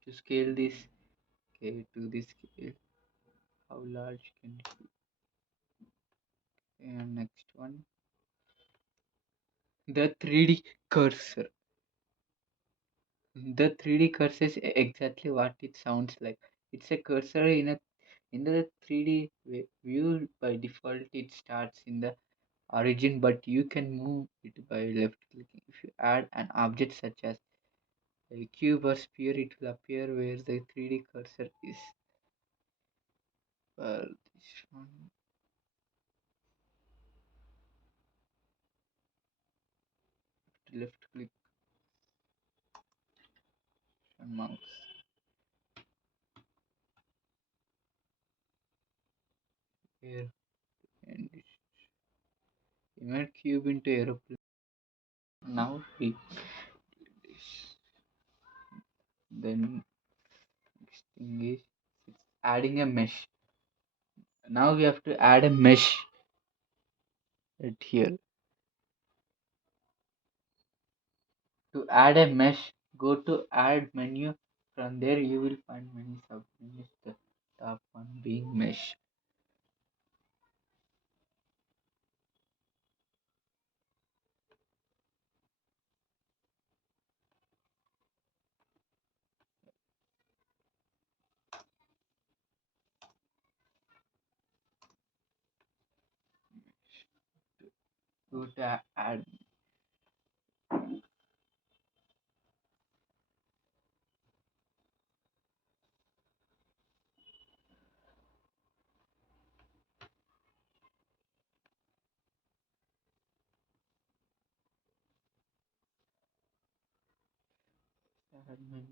To scale this, okay, to this scale. How large can it be? And next one, the 3D cursor. The 3D cursor is exactly what it sounds like. It's a cursor in the 3D view. By default, it starts in the origin, but you can move it by left clicking. If you add an object such as a cube or sphere, it will appear where the 3D cursor is. Well, this one, left click on mouse. Here and invert cube into aeroplane. Now we then next thing is adding a mesh. Now we have to add a mesh right here. To add a mesh, go to add menu. From there you will find many sub menus. The top one being mesh. Go to add. Add menu.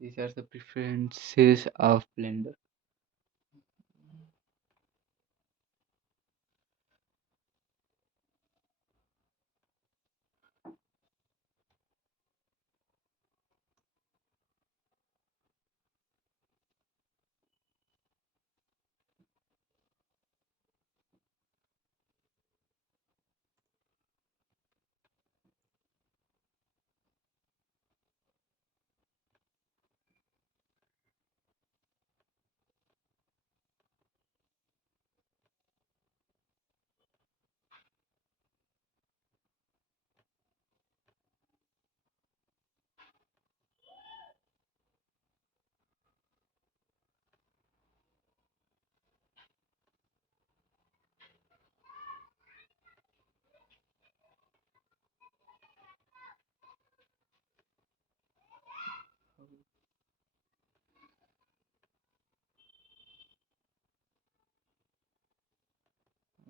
These are the preferences of Blender.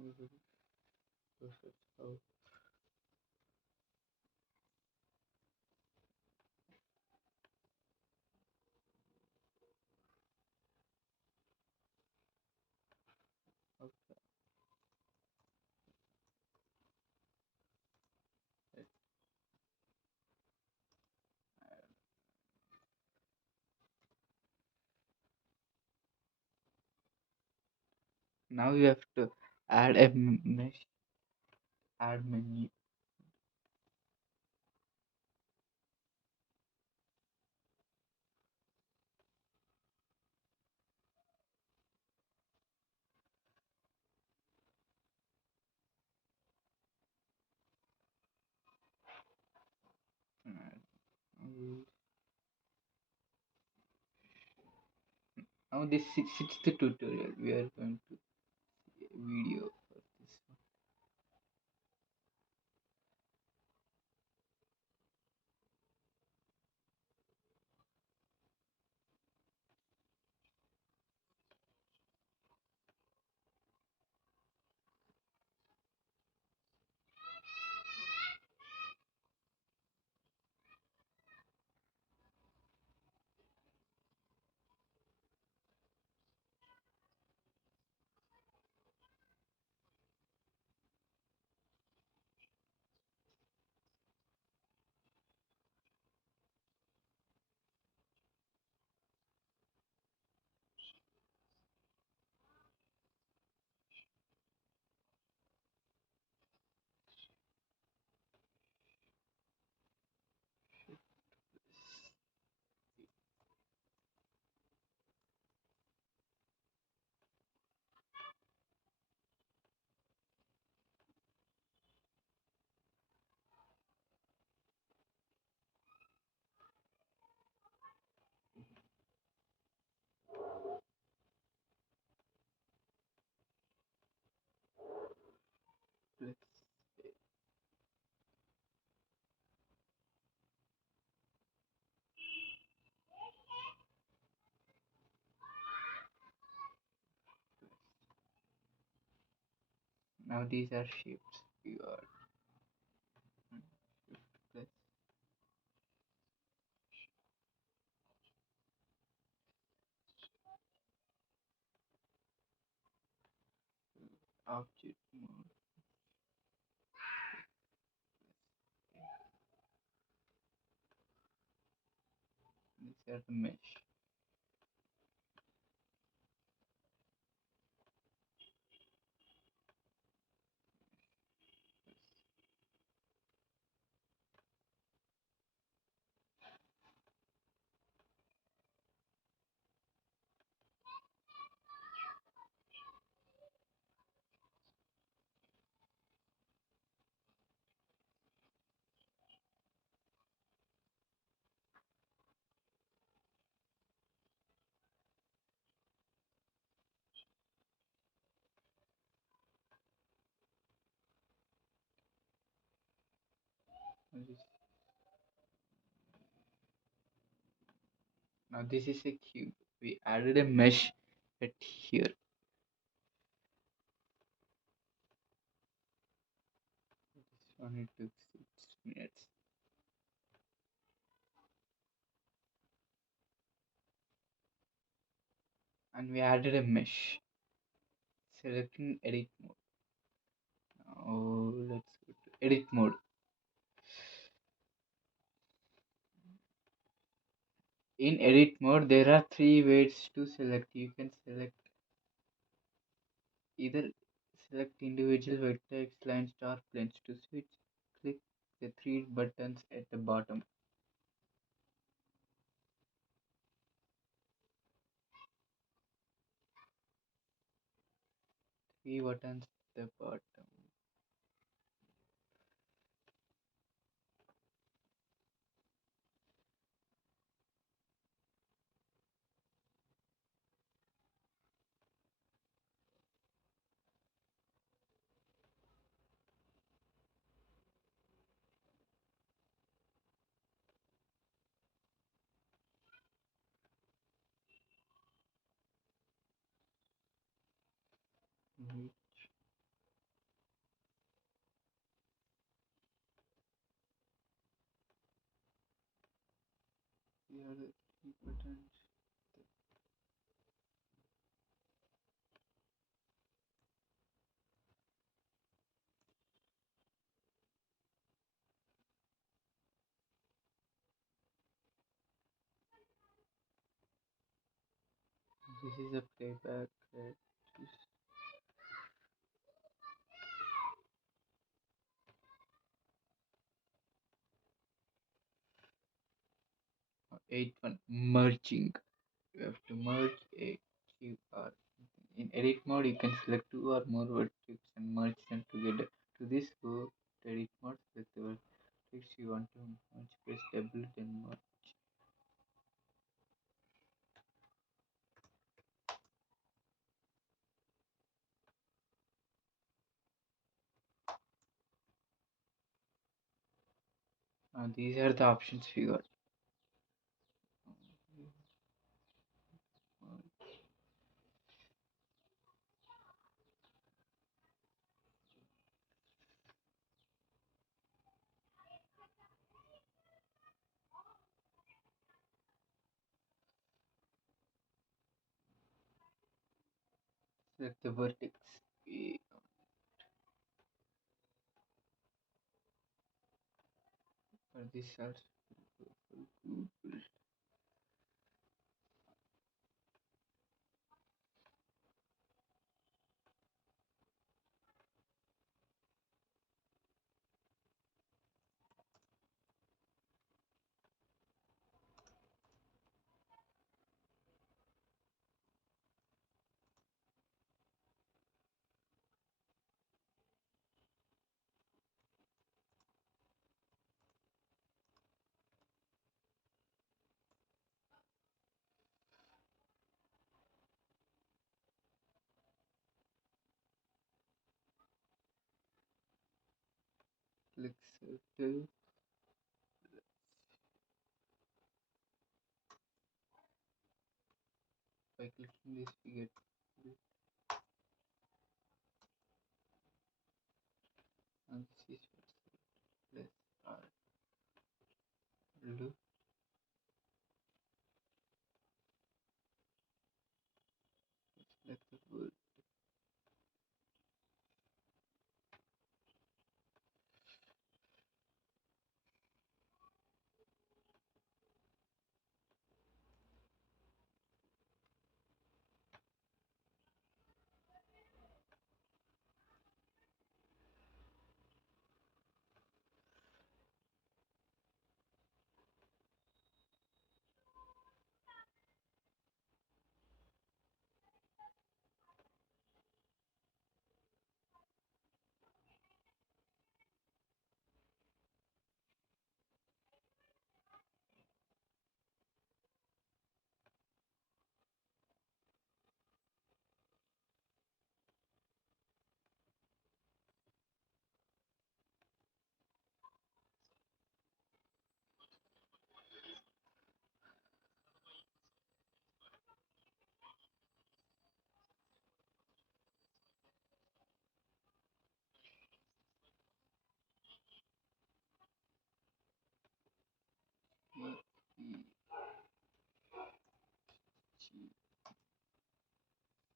Oh, okay. Right. Now you have to add a mesh, add menu. Uh, Now this sixth tutorial we are going to see a video for this one. Let's now these are shapes. You are plus object mode. These are the mesh. Now this is a cube. We added a mesh at here. This one it took 6 minutes. And we added a mesh. Selecting edit mode. Now let's go to edit mode. In edit mode, there are three ways to select. You can select either select individual vertex, lines, or planes. To switch, click the three buttons at the bottom. Three buttons at the bottom. Wait. button. This is a playback. Just 8 1 merging. You have to merge a QR. In edit mode, you can select two or more vertex and merge them together. To this, go to edit mode, select the vertex you want to merge, press double, then merge. Now, these are the options we got. Select the vertex. For this also, Google. Click circle. By clicking this, we get and this is plus R. Do select the word.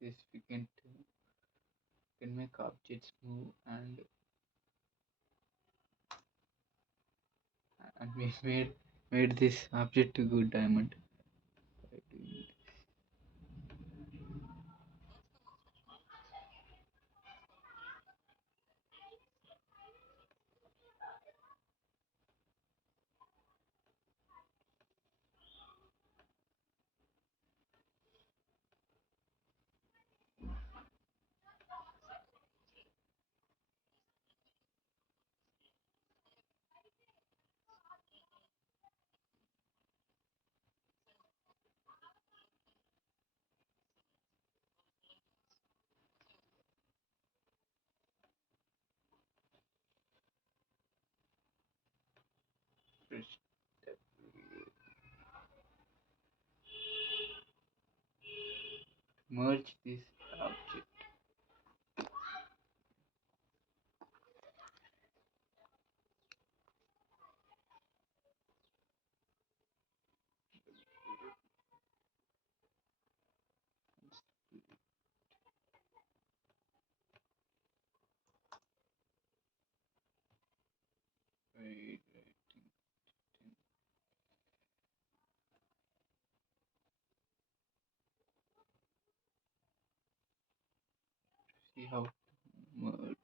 This we can make objects move and we made this object to go diamond by doing press W. Merge this object. see how to merge.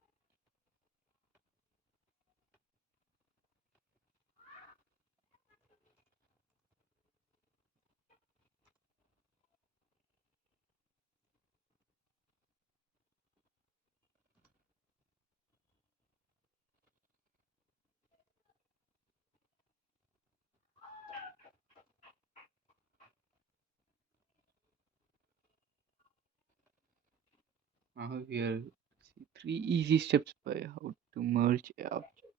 Now we are see 3 easy steps by how to merge a object.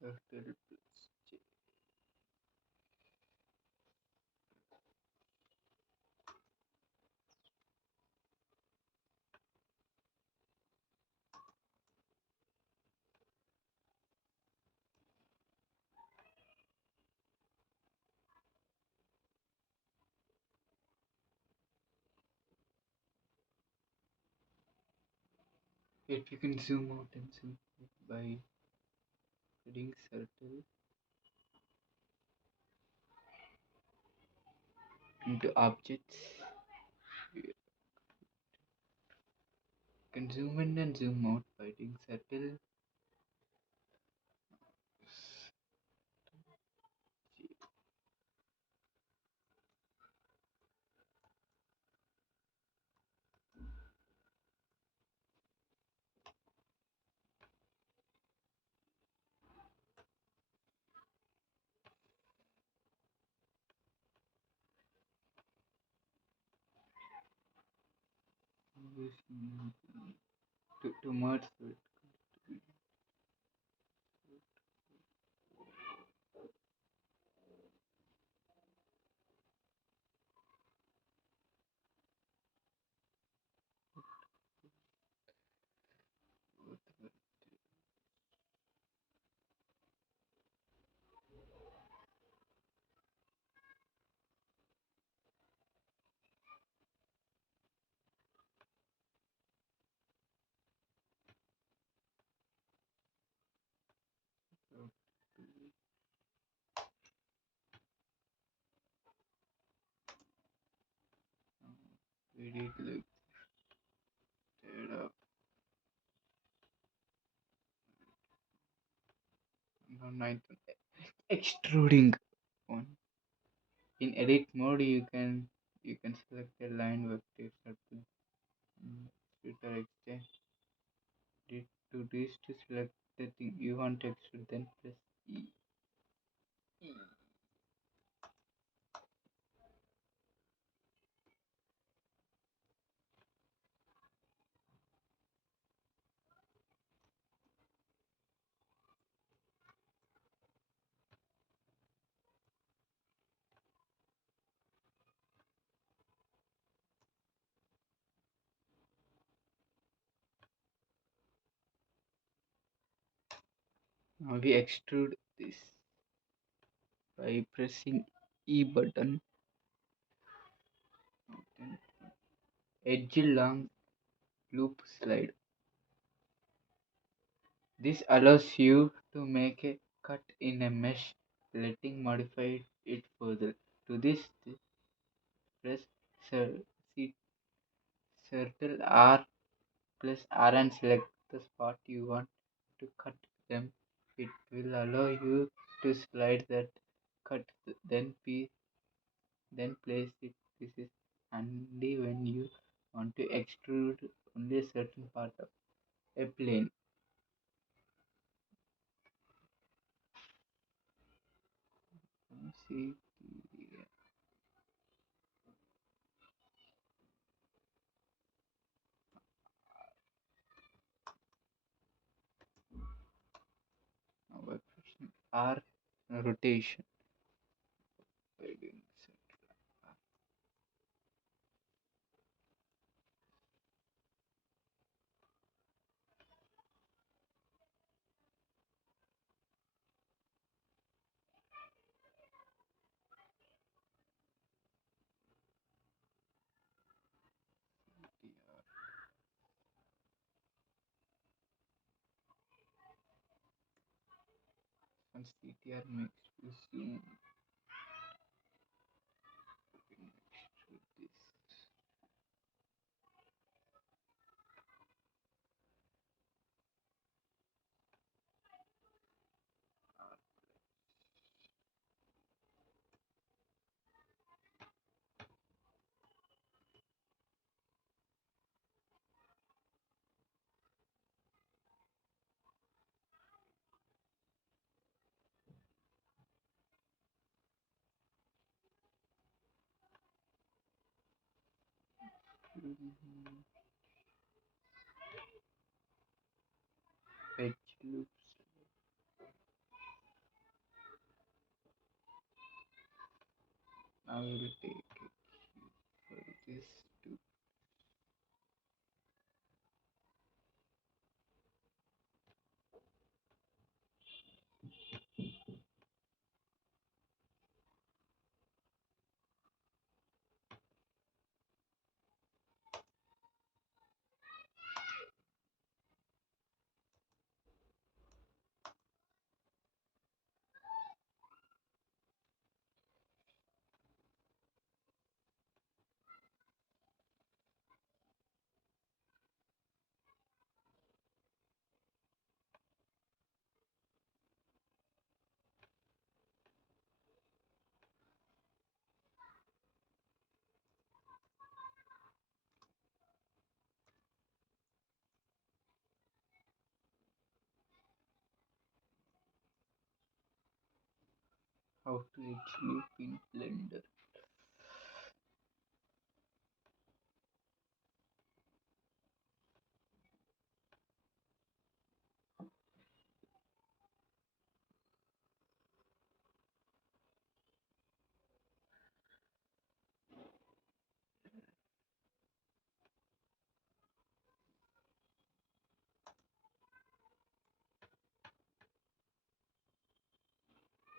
Circle plus J. If you can zoom out and zoom in by adding circle into objects, you can zoom in and zoom out by adding circle. To merge it. We did like that. Now ninth one. Extruding one. In edit mode, you can select a line vector circle. Filter extend. To this to select the thing you want to extrude, then press E. E. Now we extrude this by pressing E button. Then edge long loop slide. This allows you to make a cut in a mesh, letting modify it further. To this, press cir- C- Circle R plus R and select the spot you want to cut them. It will allow you to slide that cut, then place it. This is handy when you want to extrude only a certain part of a plane. See, now by pressing R rotation. By doing circle R. and CTR makes you zoom. Next with this. Edge loops. I will take a cube for this too. How to edge loop in Blender.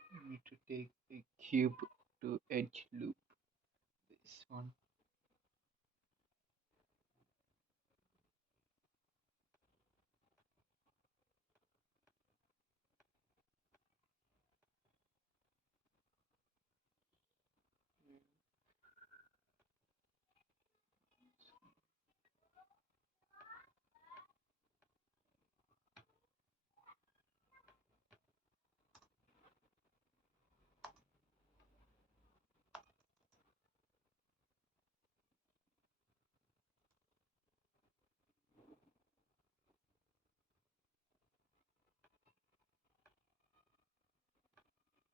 You need to take a cube to edge loop this one.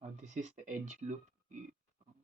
Now this is the edge loop we found.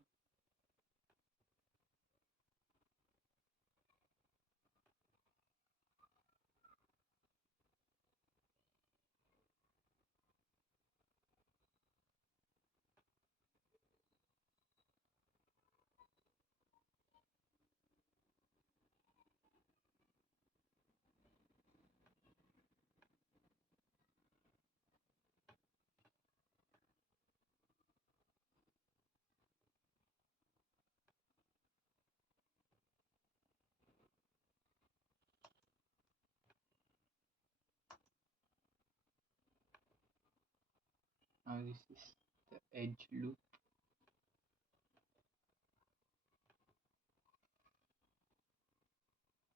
Now this is the edge loop.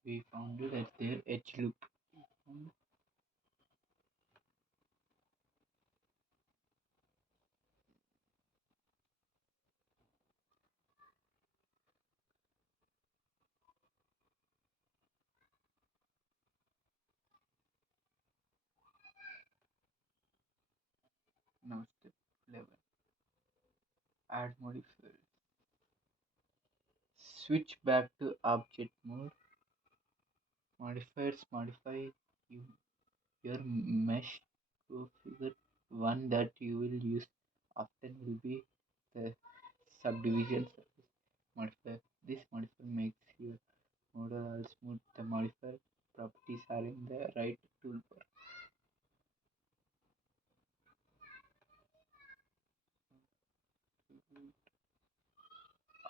We found it at their edge loop. Now step 11. Add modifier. Switch back to object mode. Modifiers modify you, your mesh to figure. One that you will use often will be the subdivision surface modifier. This modifier makes your model all smooth. The modifier properties are in the right toolbar.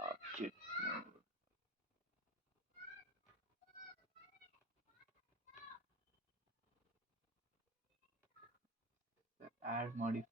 Object mode. The add modifier.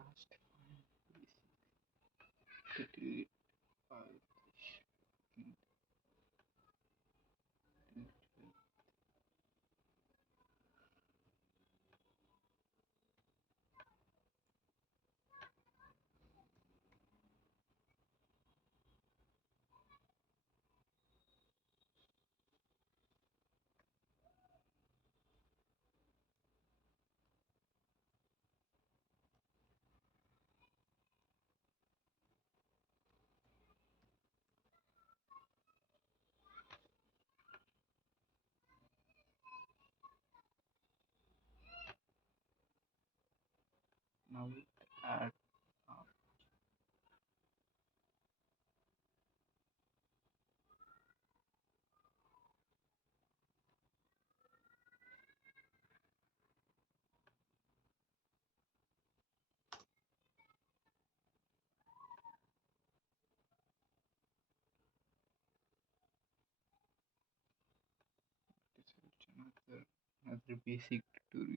last one. Basic. Now add another basic tutorial.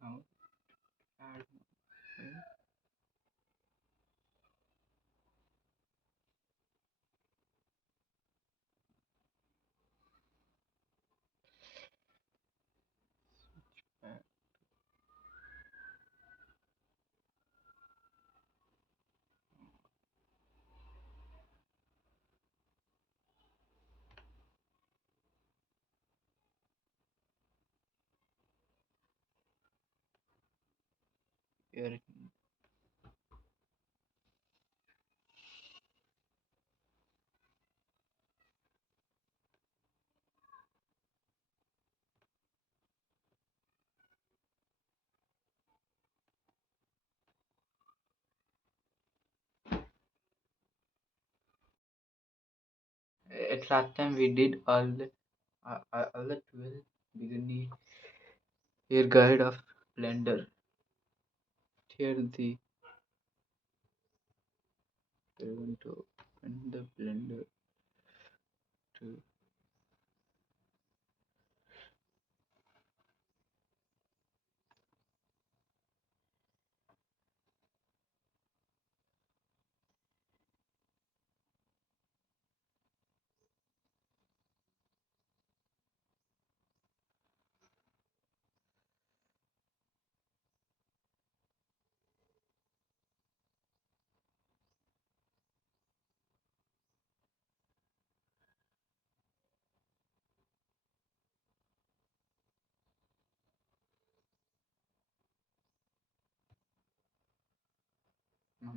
Now add one. Back here. At last time we did all the 12 beginning here guide of Blender. Here we're going to open the Blender to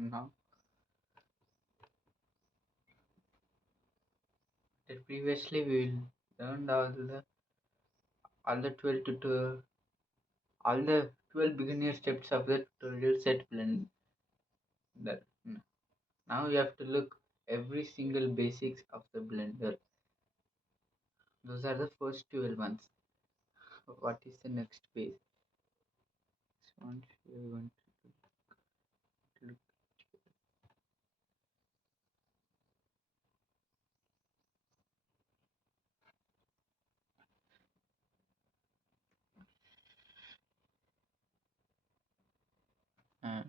now. That previously we learned all the 12 tutorial all the 12 beginner steps of the tutorial set Blender. Now you have to look every single basics of the Blender. Those are the first 12 ones. What is the next page? This one we want to look. Uh,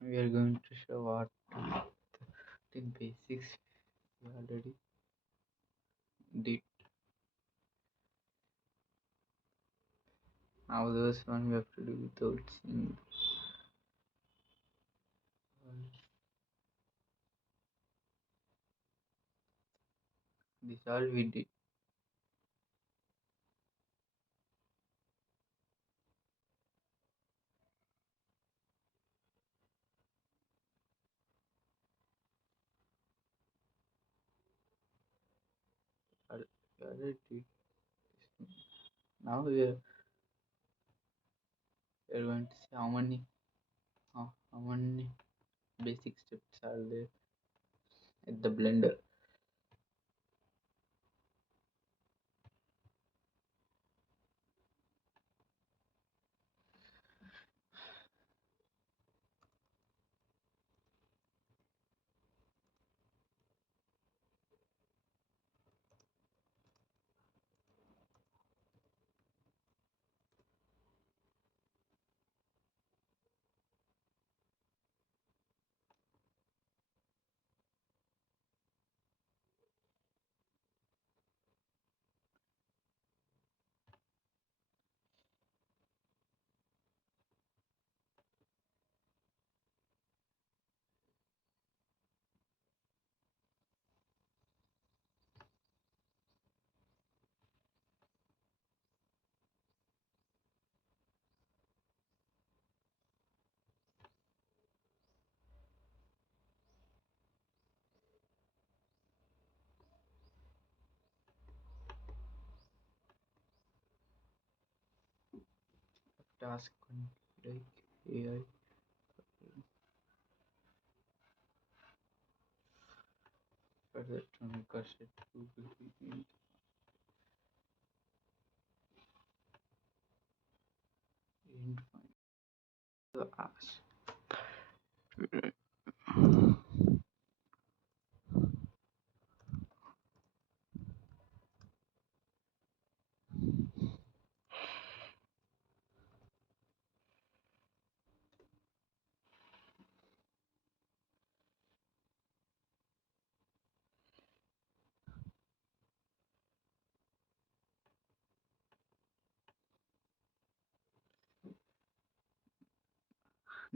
we are going to show what the basics we already did. Now those one we have to do without seeing. This all we did. All, we already did this. Now we are going to see how many basic steps are there at the blender. Task one like AI. Further to negotiate Google in find the ask.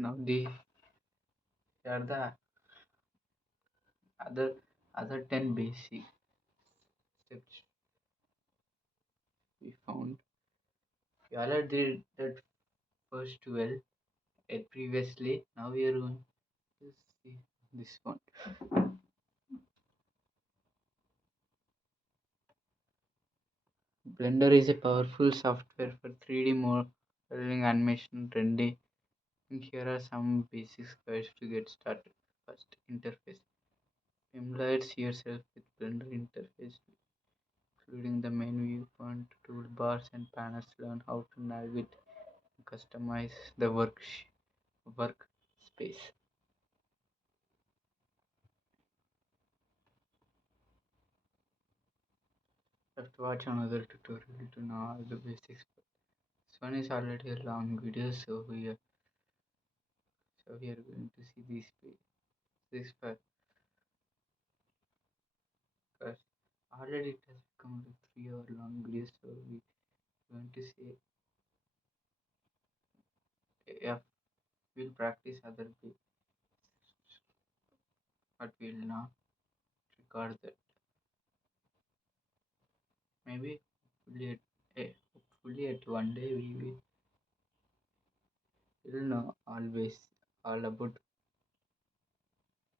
Now the here are the other other 10 basic steps we found. We already did that first 12 at previously. Now we are going to see this one. Blender is a powerful software for 3D modeling, animation, rendering. And here are some basic guides to get started. First, interface. Familiarize yourself with Blender interface, including the main viewpoint, toolbars, and panels. Learn how to navigate and customize the workspace. You have to watch another tutorial to know all the basics. This one is already a long video, so we are going to see this part because already it has become a 3 hour long video, so we are going to see. Yeah, we'll practice other bits, but we'll not record that. Maybe hopefully at one day will know always all about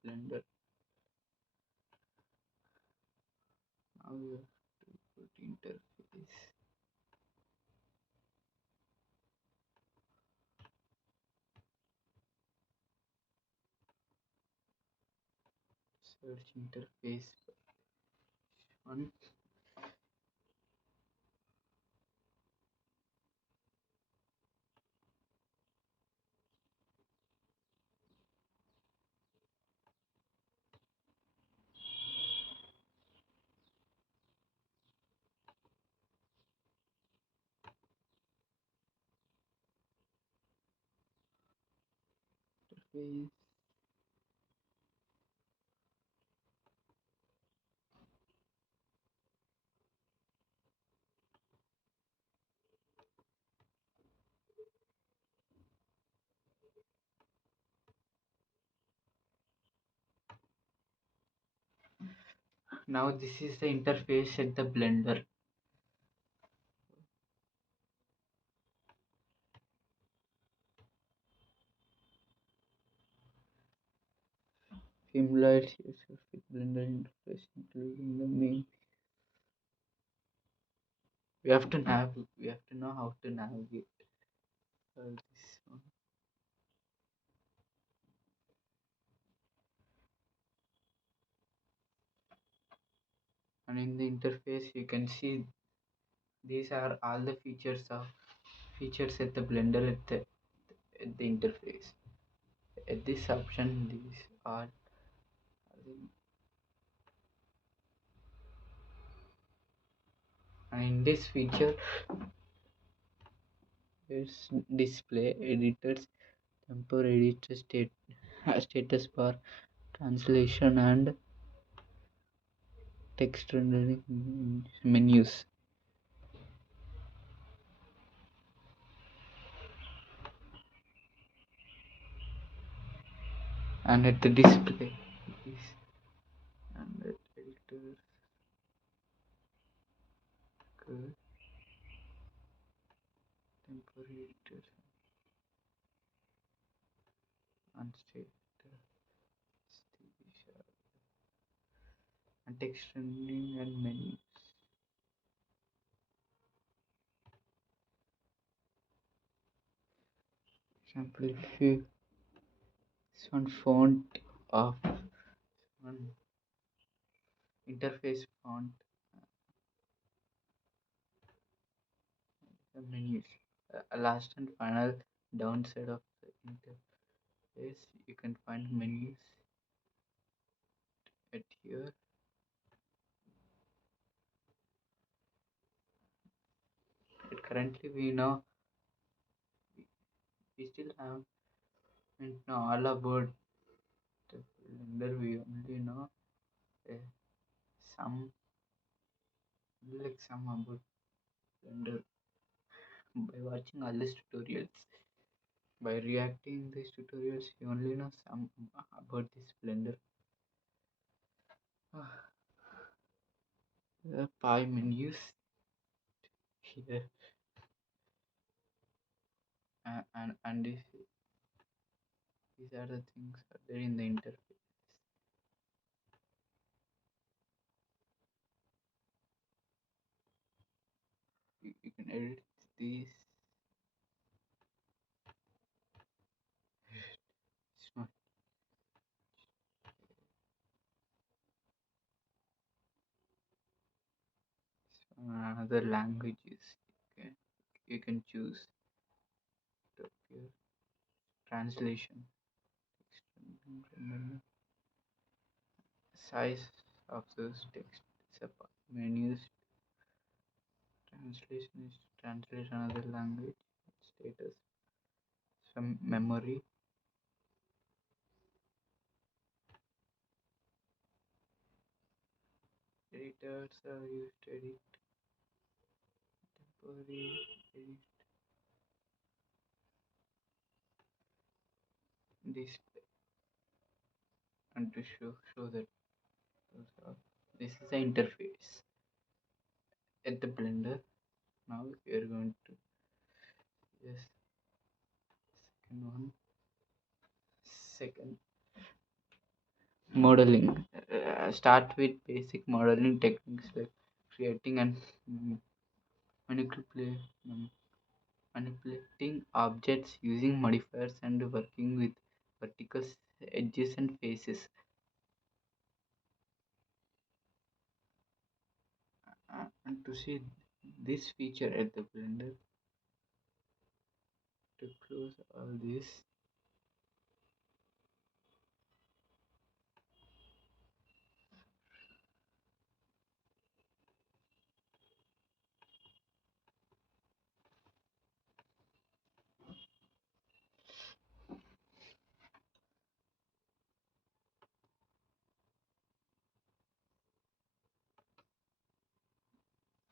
Blender. Now we have to put interface, search interface one. Interface. Now this is the interface at the Blender. Familiarize yourself with Blender interface, including the main. We have to know how to navigate this one. And in the interface, you can see these are all the features at the Blender at the interface. At this option, these are and in this feature, it's display editors, temporary editor status bar, translation, and text rendering menus. And at the display, and at editor, temporary editor, and and text rendering and menus. Example, if you this one font of one interface font, the menus. Last and final downside of the interface, you can find menus at here. Currently, we still have know all about the Blender. We only know uh, some some about Blender by watching all these tutorials. By reacting these tutorials, you only know some about this Blender. There are 5 menus here, and these are the things are there in the interface. You can edit these. It's not another languages. Okay, you can choose to appear translation, size of those text, menus. Translation is to translate another language. Status, some memory. Editors are used to edit temporary edit display and to show that this is the interface at the Blender. Now we are going to just second modeling. Start with basic modeling techniques like creating and manipulating manipulating objects using modifiers and working with vertical edges and faces. And to see this feature at the Blender, to close all this,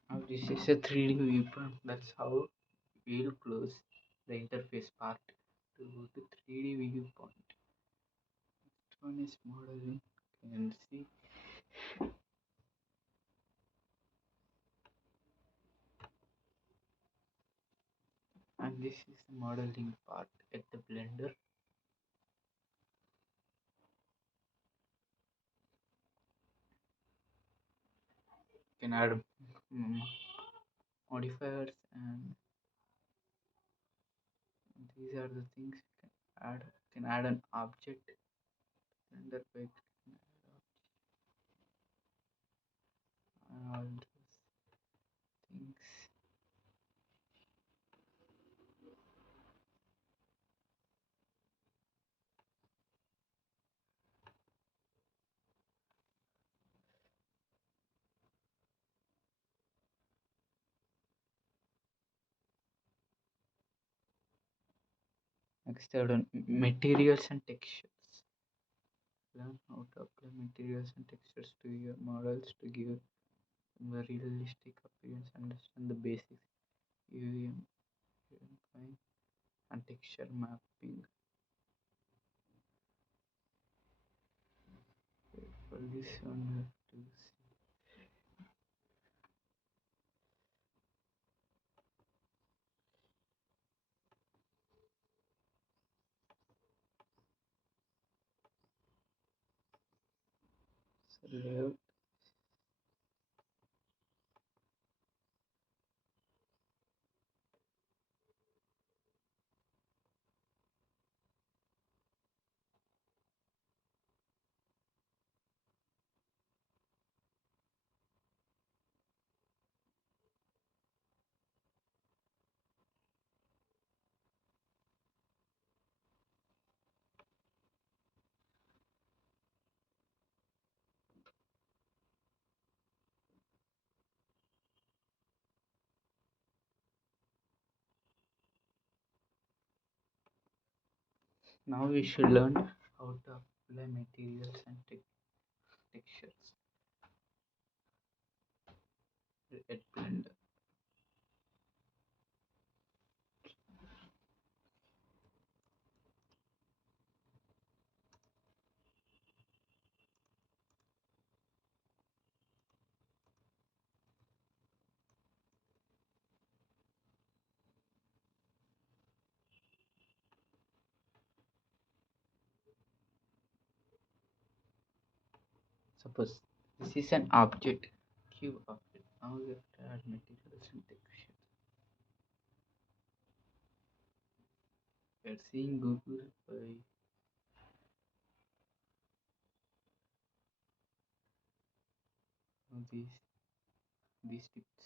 now this is a 3D viewpoint. That's how we'll close the interface part to go to 3D viewpoint. Next one is modeling. You can see And this is the modeling part at the blender. You can add mm, modifiers, and these are the things you can add. You can add an object blender by clicking add all those things. Next, I done materials and textures. Learn how to apply materials and textures to your models to give them a realistic appearance. Understand the basics UVM, unifying, and texture mapping. For this one, we have to layout. Now we should learn how to apply materials and textures at Blender. Suppose this is an object, cube object. Now we have to add materials and textures. We are seeing Google by these tips.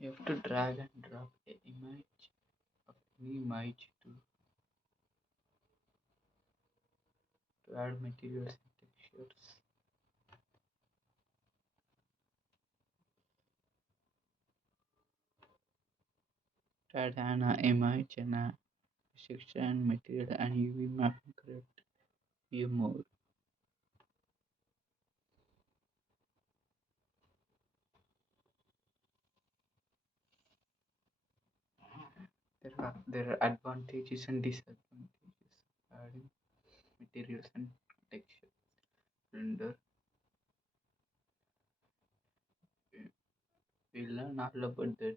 You have to drag and drop an image of any image to add materials and textures. To add an image and a texture and material and UV mapping correct view mode. There are advantages and disadvantages of adding materials and textures. Blender. We'll learn all about that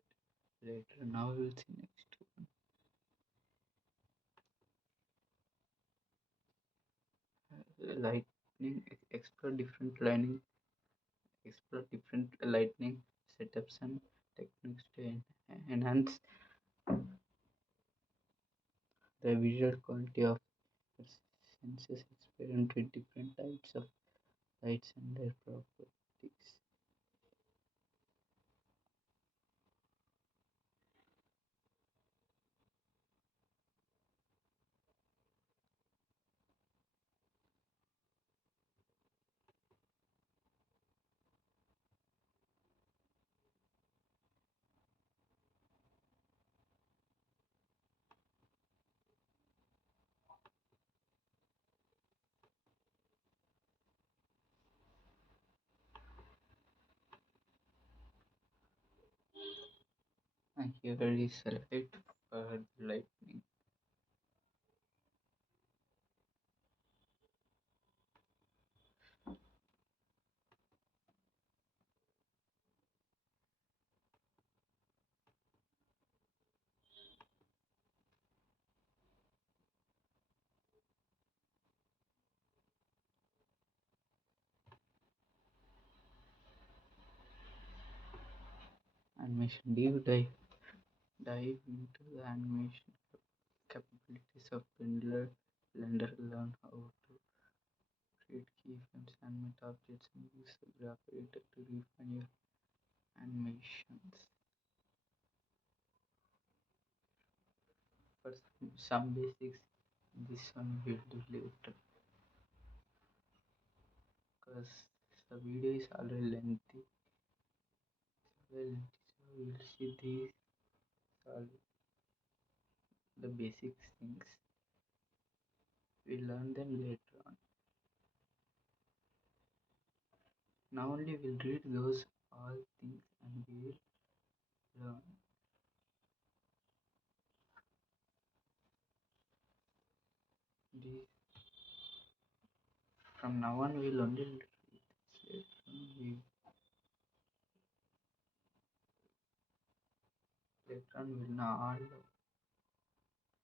later. Now we'll see next one. Lightning. Explore different lightning setups and techniques to enhance the visual quality of your senses. Experiment with different types of lights and their properties. Here is a light for the lightning. Animation deep dive into the animation capabilities of Blender. Blender learn how to create keyframes, animate objects, and use the graph editor to refine your animations. For some basics, this one will do later because the video is already lengthy. So we will see these all the basic things. We learn them later on. Now only we'll read those all things and we will learn. These from now on we'll only read this. Later on we'll know all.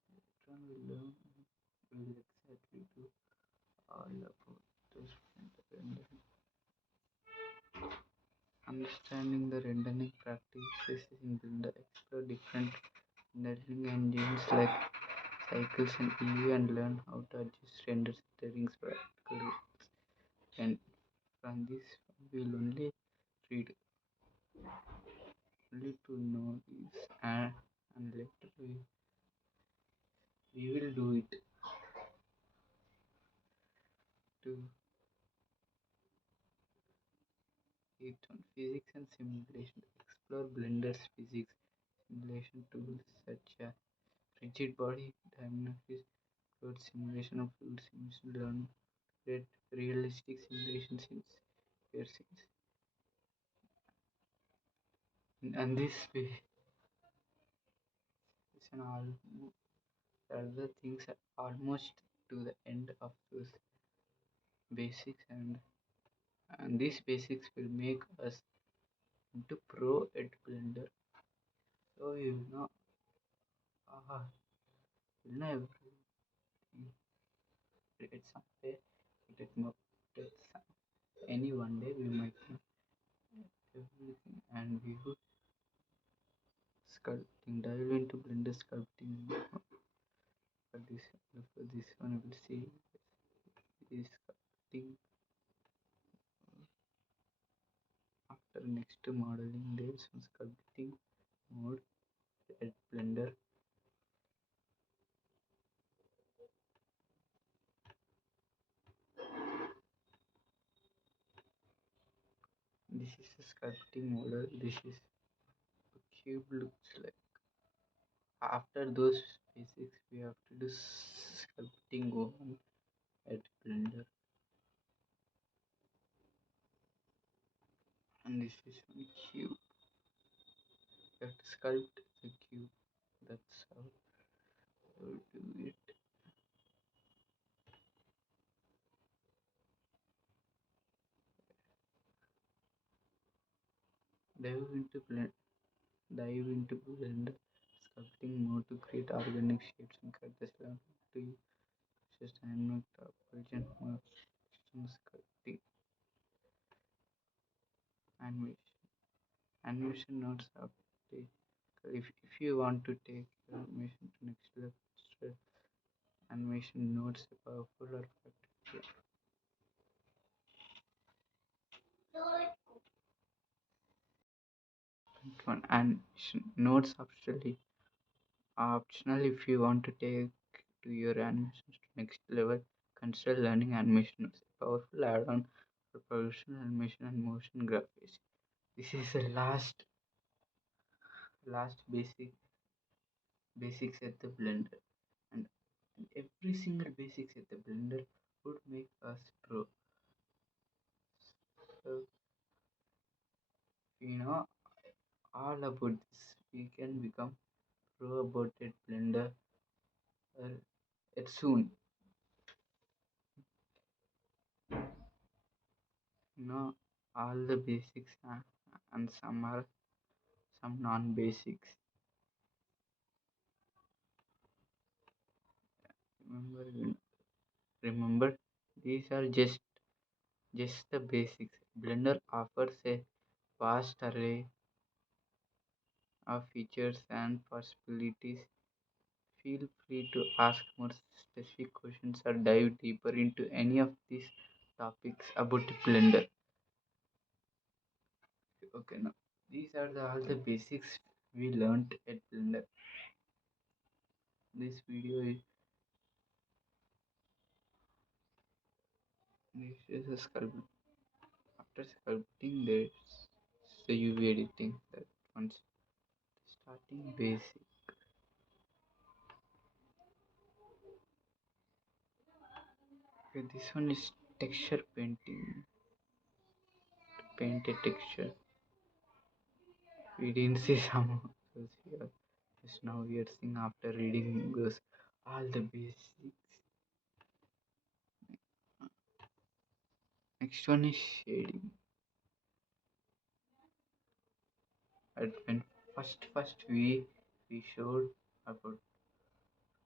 Later on we'll learn. We'll exactly do all about those rendering. Understanding the rendering practices in Blender. Explore different rendering engines like cycles and EU and learn how to adjust render settings practical results. And from this we'll only read only to know this and later we will do it to it on physics and simulation. Explore Blender's physics simulation tools such as rigid body dynamics, fluid simulation of fluid simulation, learn create realistic simulations in your scenes. And this way, and all other things are almost to the end of those basics, and these basics will make us into pro at Blender. So you know, you know everything. At some day, at some, any one day we might know everything, and we would sculpting dive into Blender sculpting. For this one, we'll see is sculpting after next modeling. There's some sculpting mode at Blender. This is a sculpting model. This is a cube looks like. After those basics, we have to do sculpting one at Blender, and this is one cube. You have to sculpt the cube. That's how you do it. Dive into Blender. Dive into Blender sculpting mode to create organic shapes and cut the slab to just animate top version of sculpting animation. Animation nodes update. If you want to take your animation to next level, animation nodes are powerful or practical. One animation nodes optional if you want to take to your animations to next level. Consider learning animation nodes, a powerful add-on for professional animation and motion graphics. This is the last basics at the Blender, and every single basics at the Blender would make us pro. So you know all about this we can become pro about it Blender it soon. You know all the basics and some are some non-basics. Remember, remember, these are just the basics. Blender offers a vast array of features and possibilities. Feel free to ask more specific questions or dive deeper into any of these topics about Blender. Okay, now these are all the basics we learned at Blender. This video is this is a sculpt. After sculpting, there's the UV editing. That one's starting basic. Okay, this one is texture painting. Paint a texture. We didn't see some of those here. Just now we are seeing after reading those all the basics. Next one is shading. At when first we showed about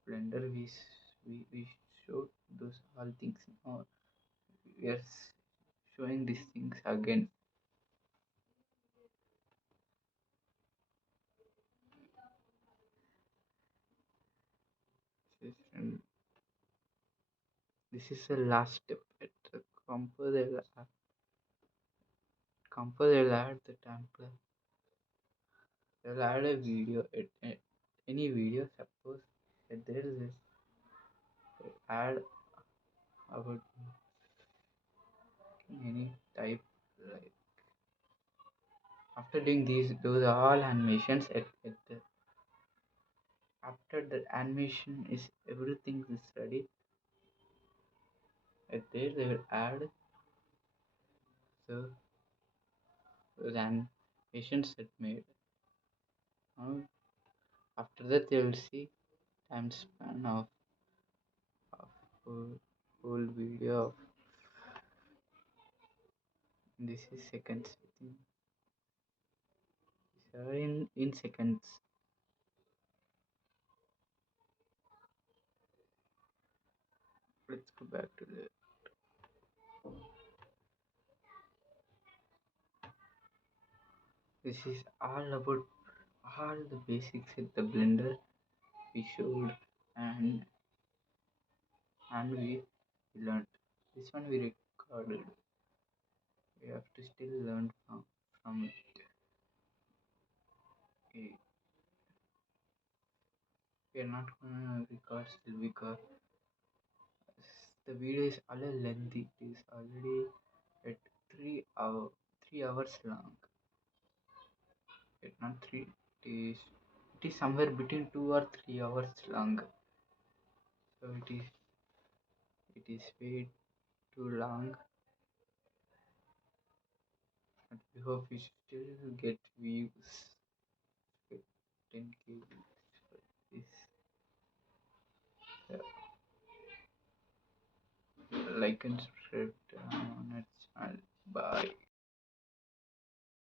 Blender, we showed those all things. Now we are showing these things again. And this is the last step. At the compo they'll add the template. They'll add a video at any video. Suppose that there is a add about any type, like after doing those are all animations at the after the animation is everything is ready. At there they will add the those animations that made. After that they will see time span of whole video of this is seconds. I think these are in seconds. Let's go back to the this is all about all the basics with the blender we showed and we learned. This one we recorded. We have to still learn from it. Okay. We are not gonna record still because the video is a little lengthy. It is already at 3 hours long. It's not three. It is somewhere between 2 or 3 hours long. So it is way too long. But we hope we still get views. 10K views for this. Like and subscribe on its channel. Bye.